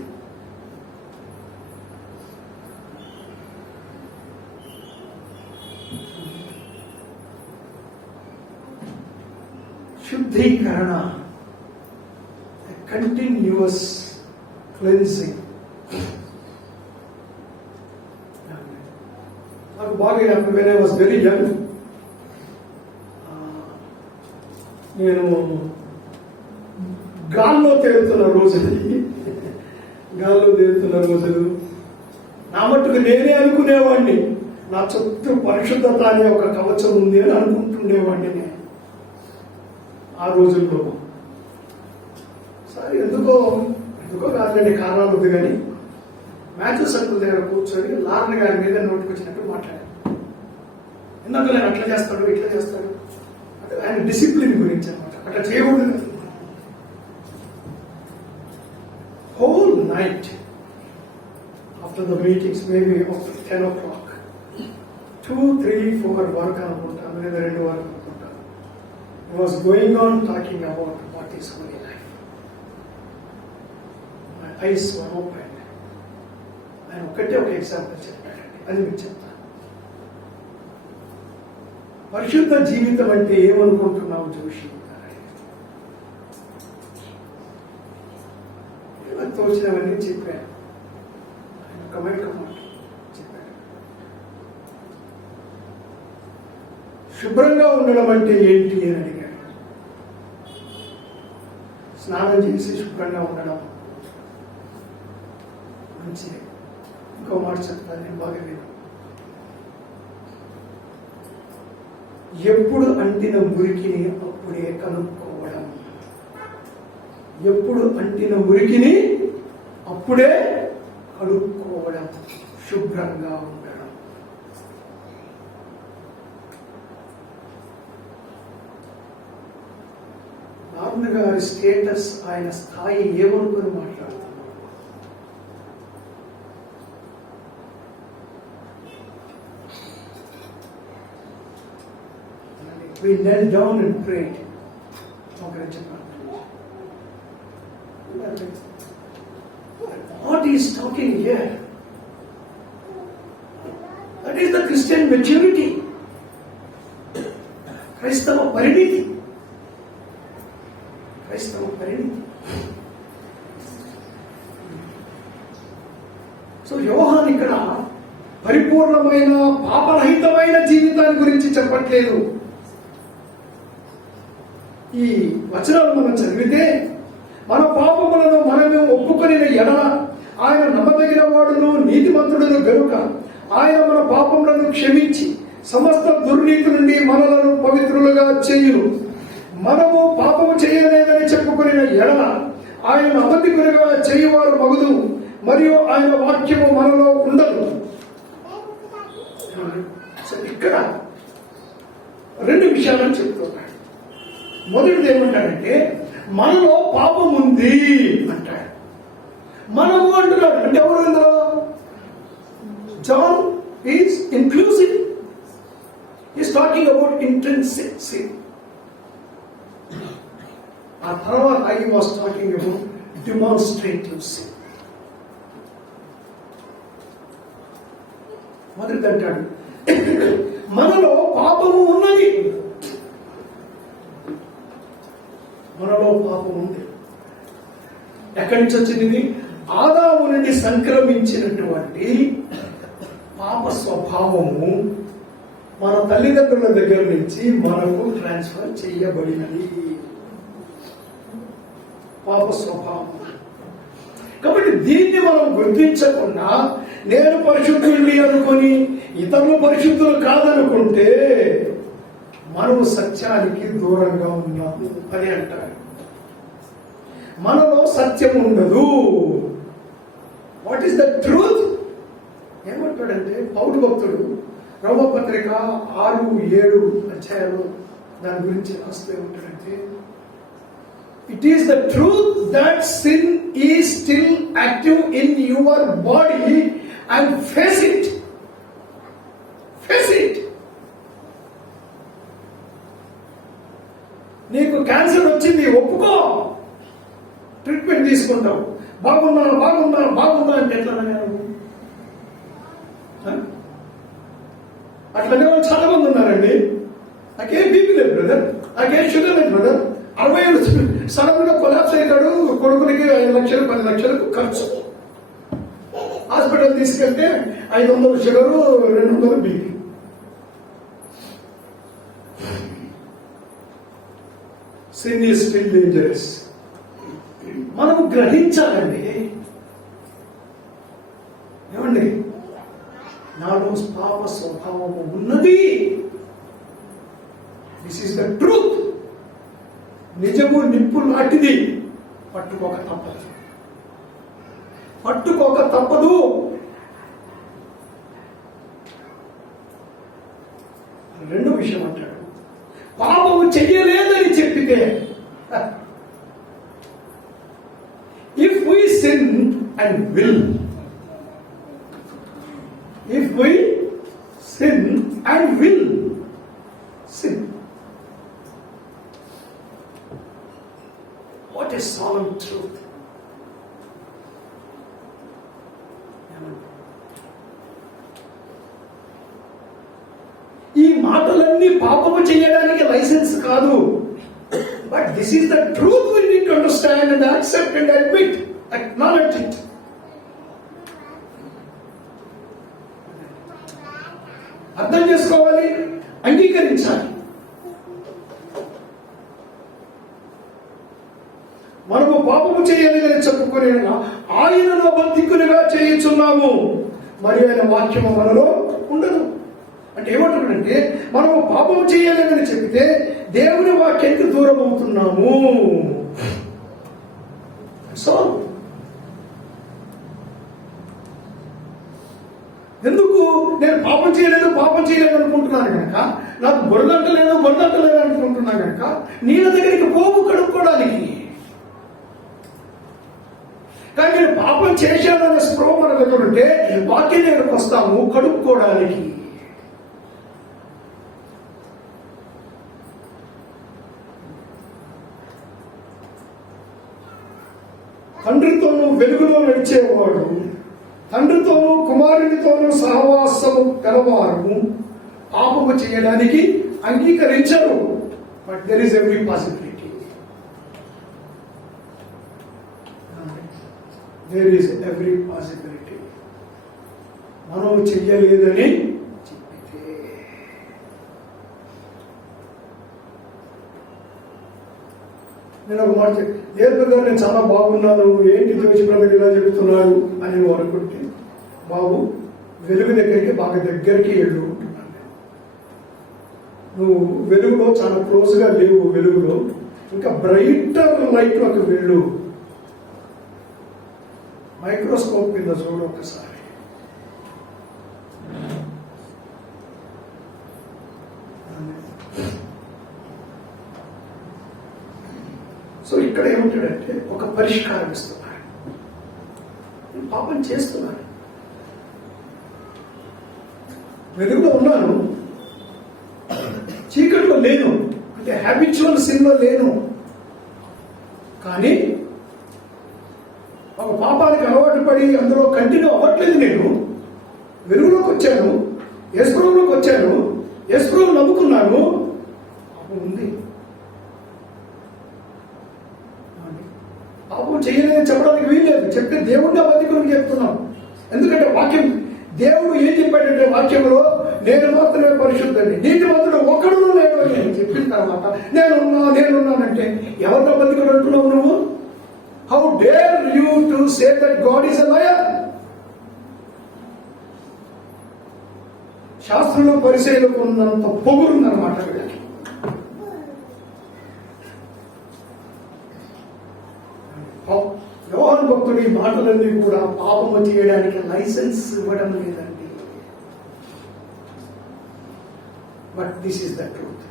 శుద్ధీకరణ, కంటిన్యూస్ క్లెన్సింగ్. నాకు బాగా when I was very young, నేను గాల్లో తేలుతున్న రోజులు నా మట్టుకు నేనే అనుకునేవాడిని, నా చుట్టూ పరిశుద్ధత అనే ఒక కవచం ఉంది అని అనుకుంటుండేవాడిని నేను ఆ రోజుల్లో. సరే, ఎందుకో కాదండి, కారణాలు ఉంది. కానీ మ్యాథ్యూ సర్కిల్ దగ్గర కూర్చొని లార్న్ గారి మీద నోటికొచ్చినట్టు మాట్లాడాను. ఎందుకు నేను అట్లా చేస్తాడు ఇట్లా చేస్తాడు, ఆయన డిసిప్లిన్ గురించి అనమాట. అట్లా చేయకూడదు. Whole night after the meetings, maybe after 10 o'clock, 2, 3, 4 వరకు అనుకుంటాను, లేదా 2 వరకు అనుకుంటాను. He was going on talking about what is holy life. My eyes were opened. ఆయన ఒక్కటే ఒక ఎగ్జాంపుల్ చెప్పాడండి, అది మీకు చెప్తాను. పరిశుద్ధ జీవితం అంటే ఏమనుకుంటున్నావు జోషి? తోచినవన్నీ చెప్పాను. ఆయన ఒక మాట చెప్పాడు. శుభ్రంగా ఉండడం అంటే ఏంటి అని అడిగాడు. స్నానం చేసి శుభ్రంగా ఉండడం మంచిది. ఇంకో మాట చెప్తాను, నేను బాగా విను. ఎప్పుడు అంటిన మురికిని అప్పుడే కనుక్కోవడం. ఎప్పుడు అంటిన మురికిని అప్పుడే కడుక్కోవడం, శుభ్రంగా ఉండడం. రావణ గారి స్టేటస్, ఆయన స్థాయి ఏమనుకుని మాట్లాడుతున్నారు? We knelt down and prayed. What he is talking here? That is the Christian maturity. క్రైస్తవ పరిణితి. క్రైస్తవ పరిణితి. సో యోహాన్ ఇక్కడ పరిపూర్ణమైన పాపరహితమైన జీవితాన్ని గురించి చెప్పట్లేదు. ఈ వచనాలు మనం చదివితే, మన పాపములను మనమే ఒప్పుకొని ఎడల ఆయన నమ్మదగిన వాడును నీతిమంతుడును గనుక ఆయన మన పాపములను క్షమించి సమస్త దుర్నీతి నుండి మనలను పవిత్రులుగా చేయును. మనము పాపము చేయలేదని చెప్పుకుని ఎడల ఆయన అబద్ధికులుగా చేయువారు మగుదు, మరియు ఆయన వాక్యము మనలో ఉండదు. ఇక్కడ 2 విషయాలను చెప్తున్నాడు. మొదటిది ఏమంటాడంటే, మనలో పాపం ఉంది అంటాడు. మనము అంటున్నాడు అంటే ఎవరు? ఇందులో John is inclusive. Is talking about intrinsic sin. ఆ తర్వాత I was talking about demonstrative sin. మొదటిది అంటాడు, మనలో పాపము ఉన్నది. మనలో పాపం ఉంది. ఎక్కడి నుంచి వచ్చింది? ఆదాము నుండి సంక్రమించినటువంటి పాప స్వభావము మన తల్లిదండ్రుల దగ్గర నుంచి మనకు ట్రాన్స్ఫర్ చేయబడినది. పాప స్వభావం. కాబట్టి దీన్ని మనం గుర్తించకుండా నేను పరిశుద్ధుడిని అనుకొని ఇతరులు పరిశుద్ధులు కాదనుకుంటే మనము సత్యానికి దూరంగా ఉన్నాము అని అంటారు. మనలో సత్యం ఉండదు. What is the truth? ఏమంటాడంటే పౌలు భక్తుడు రోమపత్రిక 6-7 అధ్యాయాలు దాని గురించి రాస్తూ ఉంటాడంటే, it is the truth that sin is still active in your body and face it. Face it. నీకు క్యాన్సర్ వచ్చింది, ఒప్పుకో. ట్రీట్మెంట్ తీసుకుంటావు. బాగున్నా బాగున్నా బాగున్నా అంటే ఎట్లా? అట్లనే వాళ్ళు చాలా మంది ఉన్నారండి. నాకేం బీపీ లేదు బ్రదర్, నాకేం షుగర్ లేదు బ్రదర్. 60 ఏళ్ళు సడన్ గా కొలాప్స్ అయ్యాడు. కొడుకునికి 5 లక్షలు 10 లక్షలకు ఖర్చు. హాస్పిటల్ తీసుకెళ్తే 500 sugar, 200 BP. Sin is still dangerous. మనం గ్రహించాలండి. ఏమండి, నాలో పాప స్వభావము ఉన్నది. This is the truth. నిజము నిప్పు లాంటిది. పట్టుకోక తప్పదు. పట్టుకోక తప్పదు. రెండో విషయం అంటాడు, పాపము చెయ్యలేదని చెప్పితే, if we sin and will, if we sin and will sin. What a solemn truth. ఈ మాటలన్నీ పాపము చేయడానికి లైసెన్స్ కాదు. But this is the truth we need to understand and accept and admit, acknowledge it. అర్థం చేసుకోవాలి, అంగీకరించాలి. మనము పాపము చేయలేదని చెప్పుకునే ఆయనను బంధికునిగా చేయుచున్నాము, మరి ఆయన వాక్యము మనలో ఉండదు. అంటే ఏమంటున్నాడంటే మనము పాపం చేయలేదని చెప్తే దేవుని వాక్యానికి దూరం అవుతున్నాము. సో ఎందుకు నేను పాపం చేయలేదు అనుకుంటున్నాను కనుక, నాకు బురదంటలేదు అనుకుంటున్నాను కనుక నీళ్ళ దగ్గరికి పోవు కడుక్కోవడానికి. కానీ నేను పాపం చేశాననే స్పృహ మన దగ్గర ఉంటే వాక్యం దగ్గరకు వస్తాము కడుక్కోవడానికి. తండ్రితోనూ వెలుగులో నడిచేవాడు, తండ్రితోనూ కుమారునితోనూ సహవాసము కలవారు పాపము చేయడానికి అంగీకరించరు. But there is every possibility. There is every possibility. మనం చెయ్యలేదని చెప్పితే నేను ఒక మాట దేవుడు గారు నేను చాలా బాగున్నాను, ఏంటి జోషి బ్రదర్ ఇలా చెప్తున్నాడు అని నువ్వు అనుకుంటే, బాబు వెలుగు దగ్గరికి బాగా దగ్గరికి వెళ్ళు ఉంటున్నాను నేను. నువ్వు వెలుగులో చాలా క్లోజ్గా లేవు, వెలుగులో ఇంకా బ్రైటర్ లైట్లోకి వెళ్ళు. మైక్రోస్కోప్ కింద చూడు ఒకసారి. సో ఇక్కడ ఏమంటాడంటే ఒక పరిష్కారం ఇస్తున్నాడు. నేను పాపం చేస్తున్నాను, వెలుగులో ఉన్నాను, చీకట్లో లేను, అంటే హ్యాబిచువల్ సిన్లో లేను. కానీ ఒక పాపానికి అలవాటు పడి అందులో కంటిన్యూ అవ్వట్లేదు. నేను వెలుగులోకి వచ్చాను, యేసుప్రభువులోకి వచ్చాను, యేసుప్రభువుని నమ్ముకున్నాను, పాపం ఉంది. పాపం చేయలేదని చెప్పడానికి వీల్లేదు. చెప్తే దేవుడిని అబద్ధికులకు చెప్తున్నాం. ఎందుకంటే వాక్యం, దేవుడు ఏం చెప్పాడంటే వాక్యంలో, నేను మాత్రమే పరిశుద్ధుడిని, నీతిమంతుడు ఒక్కడు లేడు అని చెప్పిన తర్వాత నేనున్నానంటే ఎవరిని అబద్ధికుడు అంటున్నావు నువ్వు? How dare you to say that God is a liar? శాస్త్రంలో పరిశీలకు ఉన్నంత పొగురుందన్నమాట వీళ్ళకి. యోహాను భక్తుడు ఈ మాటలన్నీ కూడా పాపము చేయడానికి లైసెన్స్ ఇవ్వడం లేదండి. But this is the truth.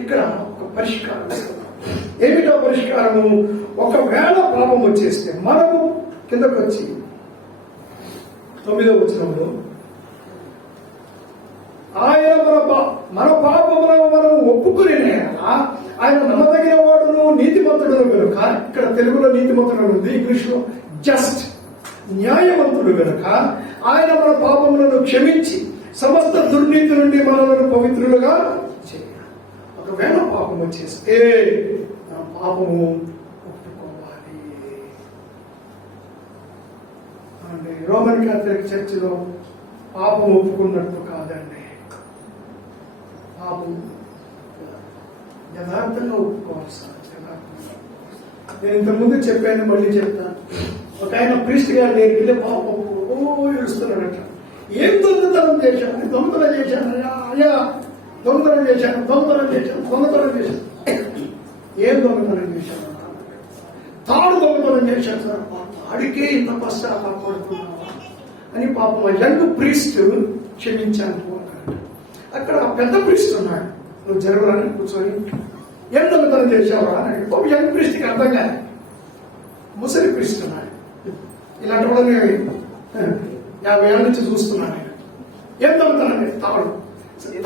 ఇక్కడ ఒక పరిష్కారం ఇస్తున్నాం. ఏమిటో పరిష్కారము? ఒకవేళ పాపం వచ్చేస్తే మనము కిందకు వచ్చి 9వ వచనంలో ఆయన మన పాపములను మనం ఒప్పుకుని ఆయన నమ్మదగిన వాడును నీతిమంతుడు కనుక, ఇక్కడ తెలుగులో నీతిమంతుడు ఉంది, ఇంగ్లీష్లో జస్ట్, న్యాయవంతుడు కనుక ఆయన మన పాపములను క్షమించి సమస్త దుర్నీతి నుండి మనలను పవిత్రులుగా చేయాలి. ఒకవేళ పాపం వచ్చేస్తే పాపము ఒప్పుకోవాలి. అంటే రోమన్ క్యాథలిక్ చర్చిలో పాపం ఒప్పుకున్నట్టు కాదండి. పాపం యథార్థంగా ఒప్పుకోవాలి సార్. నేను ఇంతకుముందు చెప్పాను, మళ్ళీ చెప్తాను. ఒక ఆయన ప్రీస్ట్ గారి దగ్గరికి వెళ్ళి పాపం ఏడుస్తున్నాడట. ఏం దొంగతనం చేశాను? దొంగతనం చేశాను అయ్యా, దొంగతనం చేశాను. ఏం దొంగతనం చేశాను? తాడు దొంగతనం చేశాను సార్. తాడికే ఇంత పశ్చాత్తాపడుతున్నావా అని పాపం యంగ్ ప్రీస్ట్ క్షమించాను. అక్కడ పెద్ద ప్రీస్ట్ ఉన్నాడు, నువ్వు జరగడానికి కూర్చొని ఏం దొంగతనం చేశావా అని పాపం యంగ్ ప్రీస్ట్కి అర్థం కాదు. ముసలి ప్రీస్ట్ ఉన్నాడు. ఇలాంటి వాళ్ళని 50 ఏళ్ళ నుంచి చూస్తున్నాను ఆయన. ఏం తగ్గుతానండి? తాడు.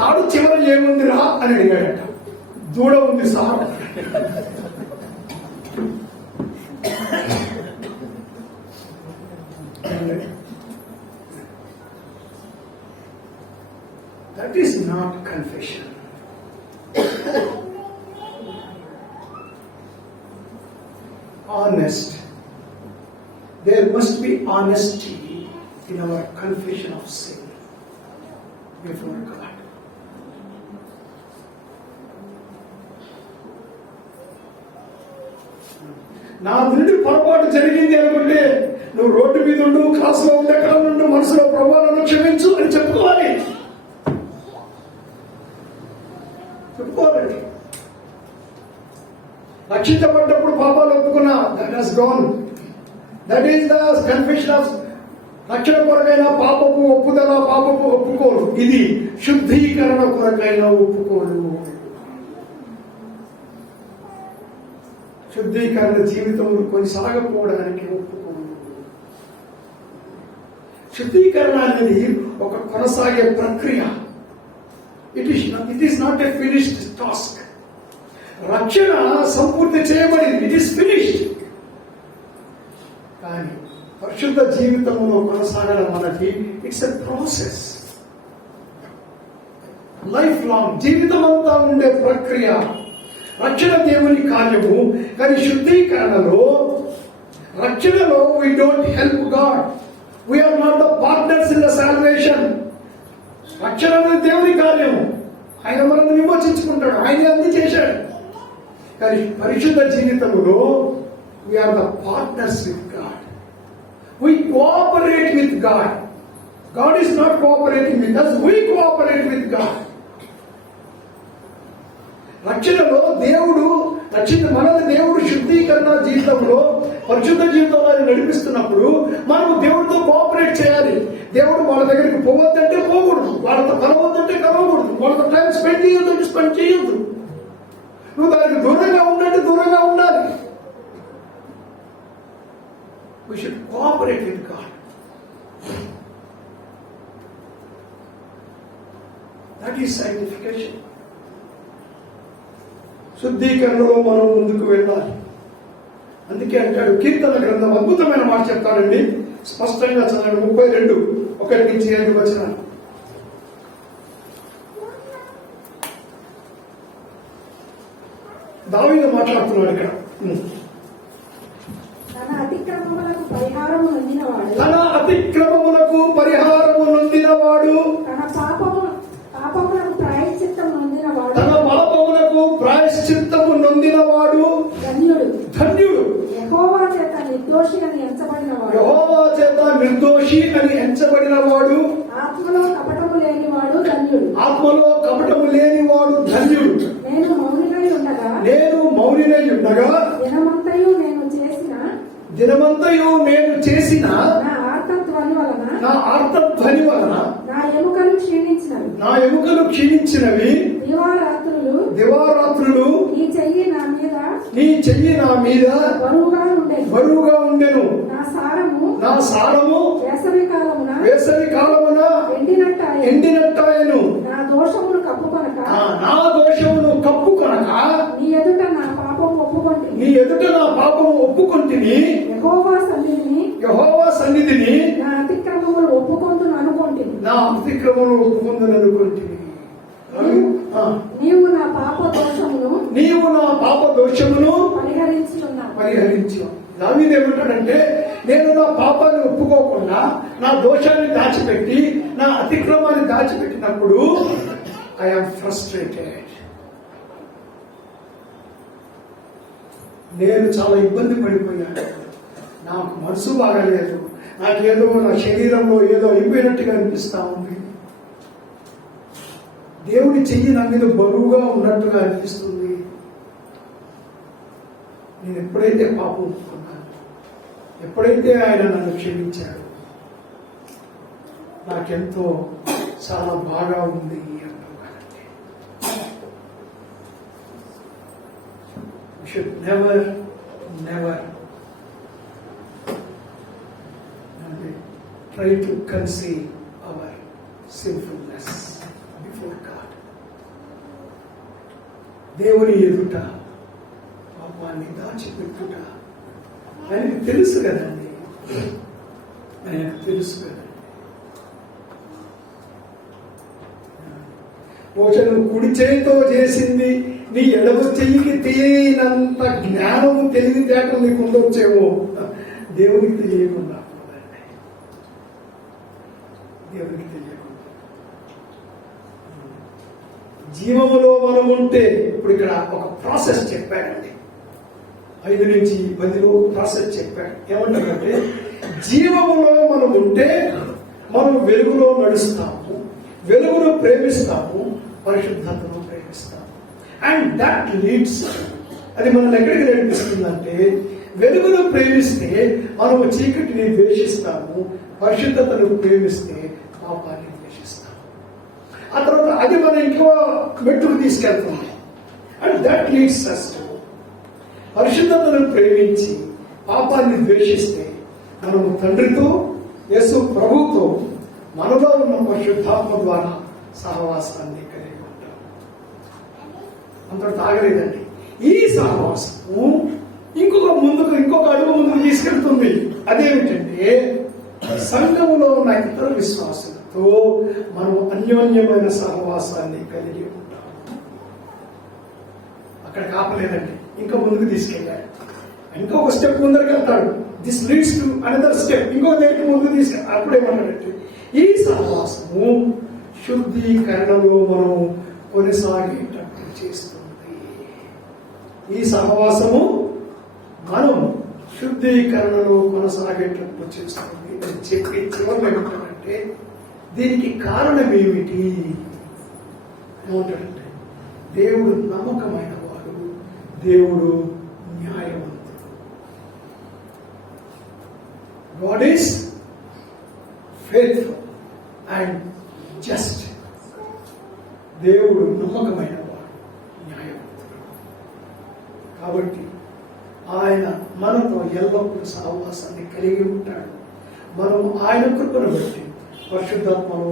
తాడు చివర ఏముందిరా అని అడిగాడట. దూడ ఉంది sir. That is not confession. Honest. There must be honesty in our confession of sin before God. నా నుండి పొరపాటు జరిగింది అనుకుంటే నువ్వు రోడ్డు మీద ఉండు, క్లాసులో ఉండే కాలం నుండి మనసులో ప్రభావాలను క్షమించు అని చెప్పుకోవాలి. చెప్పుకోవాలండి. రక్షించబడ్డప్పుడు పాపాలు ఒప్పుకున్నా, that has gone. That is the confession of రక్షణ కొరకైన పాపపు ఒప్పుదల, పాపపు ఒప్పుకోలు. ఇది శుద్ధీకరణ కొరకైన ఒప్పుకోలు. శుద్ధీకరణ జీవితం కొనసాగకపోవడానికి ఒప్పుకోలు. శుద్ధీకరణ అనేది ఒక కొనసాగే ప్రక్రియ. It is not a finished task. రక్షణ సంపూర్తి చేయబడింది, ఇట్ ఈస్ ఫినిష్డ్. కానీ పరిశుద్ధ జీవితంలో కొనసాగడం అన్నది it's a process. Life long, జీవితం అంతా ఉండే ప్రక్రియ. రక్షణ దేవుని కార్యము. కానీ శుద్ధీకరణలో, రక్షణలో we don't help God. We are not the partners in the salvation. రక్షణ అనేది దేవుని కార్యము. ఆయన మనల్ని విమోచించుకుంటాడు, ఆయన అన్ని చేశాడు. కానీ పరిశుద్ధ జీవితంలో we are the partners with God. We cooperate with God. God is not cooperating with us, we cooperate with God. రక్షణలో దేవుడు మనల్ని దేవుడు శుద్ధీకరణ జీవితంలో, పరిశుద్ధ జీవితంలో నడిపిస్తున్నప్పుడు మనము దేవుడితో కోఆపరేట్ చేయాలి. దేవుడు వాళ్ళ దగ్గరికి పోవద్దంటే పోకూడదు, వాళ్ళతో కలవద్దంటే కలవకూడదు, వాళ్ళతో టైం స్పెండ్ చేయొద్దంటే స్పెండ్ చేయొద్దు. నువ్వు దానికి దూరంగా ఉండంటే దూరంగా ఉండాలి. We should cooperate with God. That is sanctification. శుద్ధీకరణలో మనం ముందుకు వెళ్ళాలి. అందుకే అంటాడు కీర్తన గ్రంథం, అద్భుతమైన మాట చెప్తాడండి. స్పష్టంగా చదవండి. 32, 1-5 వచనాలు. దావీదు మాట్లాడుతున్నాడు ఇక్కడ. తన అతిక్రమములకు పరిహారము నొందినవాడు, తన అతిక్రమములకు పరిహారము నొందినవాడు, తన పాపములకు ప్రాయశ్చిత్తము నొందినవాడు, తన పాపములకు ప్రాయశ్చిత్తము నొందినవాడు ధన్యుడు. ధన్యుడు. యెహోవా చేత నిర్దోషి అని ఎంచబడినవాడు, యెహోవా చేత నిర్దోషి అని ఎంచబడినవాడు, ఆత్మలో కపటము లేనివాడు ధన్యుడు. ఆత్మలో కపటము లేనివాడు ధన్యుడు. నేను మౌనినై ఉండగా దినమంతయు నేను చేసిన నా ఆర్తధ్వని వలన నా ఎముకలు క్షీణించినవి. దివారాత్రులు నీ చెయ్యి నా మీద బరువుగా ఉండెను. నా సారము వేసవి కాలమున ఎండినట్టాయను. నా దోషమును కప్పుకొనక నీ ఎదుట నా పాపము ఒప్పుకొంటిని. యెహోవా సన్నిధిని నా అతిక్రమములు ఒప్పుకొందును అనుకొంటిని. నీవు నా పాప దోషమును పరిహరించు. దావీదు ఏమంటాడంటే, నేను నా పాపాన్ని ఒప్పుకోకుండా, నా దోషాన్ని దాచిపెట్టి, నా అతిక్రమాన్ని దాచిపెట్టినప్పుడు ఐఎమ్ ఫ్రస్ట్రేటెడ్. నేను చాలా ఇబ్బంది పడిపోయాను. నాకు మనసు బాగాలేదు, నాకేదో నా శరీరంలో ఏదో అయిపోయినట్టుగా అనిపిస్తా ఉంది. దేవుడి చెయ్యి నా మీద బరువుగా ఉన్నట్టుగా అనిపిస్తుంది. నేను ఎప్పుడైతే పాపం ఒప్పుకున్నాను, ఎప్పుడైతే ఆయన నన్ను క్షమించాడు, నాకెంతో చాలా బాగా ఉంది అంటున్నానండి. We should never try try to conceal our sinfulness before God. దేవుని ఎదుట పాపాన్ని దాచిపెట్టుట ఆయనకు తెలుసు కదండి, ఆయనకు తెలుసు కదండి. బహుశా నువ్వు కుడి చేయితో చేసింది నీ ఎడమ చెయ్యికి తెలియనంత జ్ఞానము తెలివితేటలు నీకు ఉండొచ్చేమో, దేవునికి తెలియకుండా పోదండి. దేవునికి తెలియకుండా జీవములో మనం ఉంటే, ఇప్పుడు ఇక్కడ ఒక ప్రాసెస్ చెప్పాడండి, 5 నుంచి 10లో ప్రాసెస్ చెప్పాడు. ఏమంటారంటే జీవములో మనం ఉంటే మనం వెలుగులో నడుస్తాము, వెలుగును ప్రేమిస్తాము, పరిశుద్ధతను ప్రేమిస్తాము. అండ్ దట్ లీడ్స్, అది మనల్ని ఎక్కడికి నడిపిస్తుందంటే వెలుగును ప్రేమిస్తే మనము చీకటిని ద్వేషిస్తాము, పరిశుద్ధతను ప్రేమిస్తే పాపాన్ని ద్వేషిస్తాము. ఆ తర్వాత అది మన ఇంకో మెట్టుకు తీసుకెళ్తుంది. And that leads us to, పరిశుద్ధతను ప్రేమించి పాపాన్ని ద్వేషిస్తే మనము తండ్రితో, యేసు ప్రభుతో, మనలో ఉన్న పరిశుద్ధాత్మ ద్వారా సహవాసాన్ని కలిగి ఉంటాం. అంతటి ఆగలేదండి. ఈ సహవాసము ఇంకొక అడుగు ముందుకు తీసుకెళ్తుంది. అదేమిటంటే సంఘములో ఉన్న ఇతర విశ్వాసులతో మనం అన్యోన్యమైన సహవాసాన్ని కలిగి ఉంటాం. అక్కడ కాపలేదండి, ఇంకా ముందుకు తీసుకెళ్ళాడు. ఇంకొక స్టెప్ ముందరికి వెళ్తాడు. This leads to another step, ఇంకో దగ్గరికి ముందుకు తీసుకెళ్ళి అప్పుడేమన్నాడంటే ఈ సహవాసము శుద్ధీకరణలో మనం కొనసాగేటట్టు చేస్తుంది. ఈ సహవాసము మనం శుద్ధీకరణలో కొనసాగేటట్టు చేస్తుంది అని చెప్పి చివరిలో ఏమంటాడంటే దీనికి కారణం ఏమిటి ఏమంటాడంటే దేవుడు నమ్మకమైన వాడు, దేవుడు న్యాయవంతుడు. God is faithful and just. దేవుడు నమ్మకమైన వాడు, న్యాయవంతుడు. కాబట్టి ఆయన మనతో ఎల్లప్పుడూ సహవాసాన్ని కలిగి ఉంటాడు. మనం ఆయన కృపను బట్టి పరిశుద్ధాత్మలో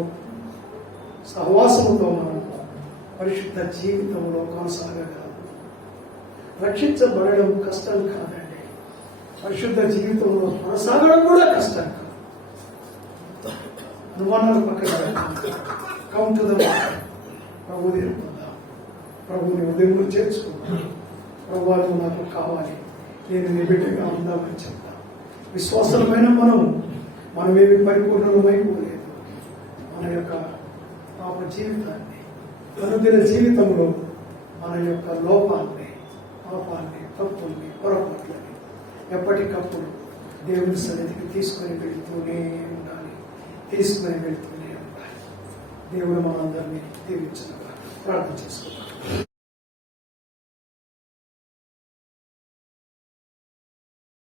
సహవాసముతో మనం పరిశుద్ధ జీవితంలో కొనసాగగలము. రక్షించబడడం కష్టం కాదండి, పరిశుద్ధ జీవితంలో కొనసాగడం కూడా కష్టం కాదు. అనుమానాలు పక్కన కమ్ టు ద ప్రభుని అనుకుందాం, ప్రభుని ఉదయంలో చేర్చుకుందాం. ప్రభు నాకు కావాలి, నేను నీ బిడ్డగా ఉందామని చెప్తాం. విశ్వాసమైన మనమేమి పరిపూర్ణమైపోలేదు. మన యొక్క పాప జీవితాన్ని, అనుదిన జీవితంలో మన యొక్క లోపాన్ని, పాపాన్ని, తప్పుల్ని, పొరపాట్లని ఎప్పటికప్పుడు దేవుని సన్నిధికి తీసుకొని వెళ్తూనే ఉండాలి, తీసుకొని వెళ్తూనే ఉండాలి. దేవుడు మనందరినీ దీవించగా ప్రార్థన చేసుకుంటాం.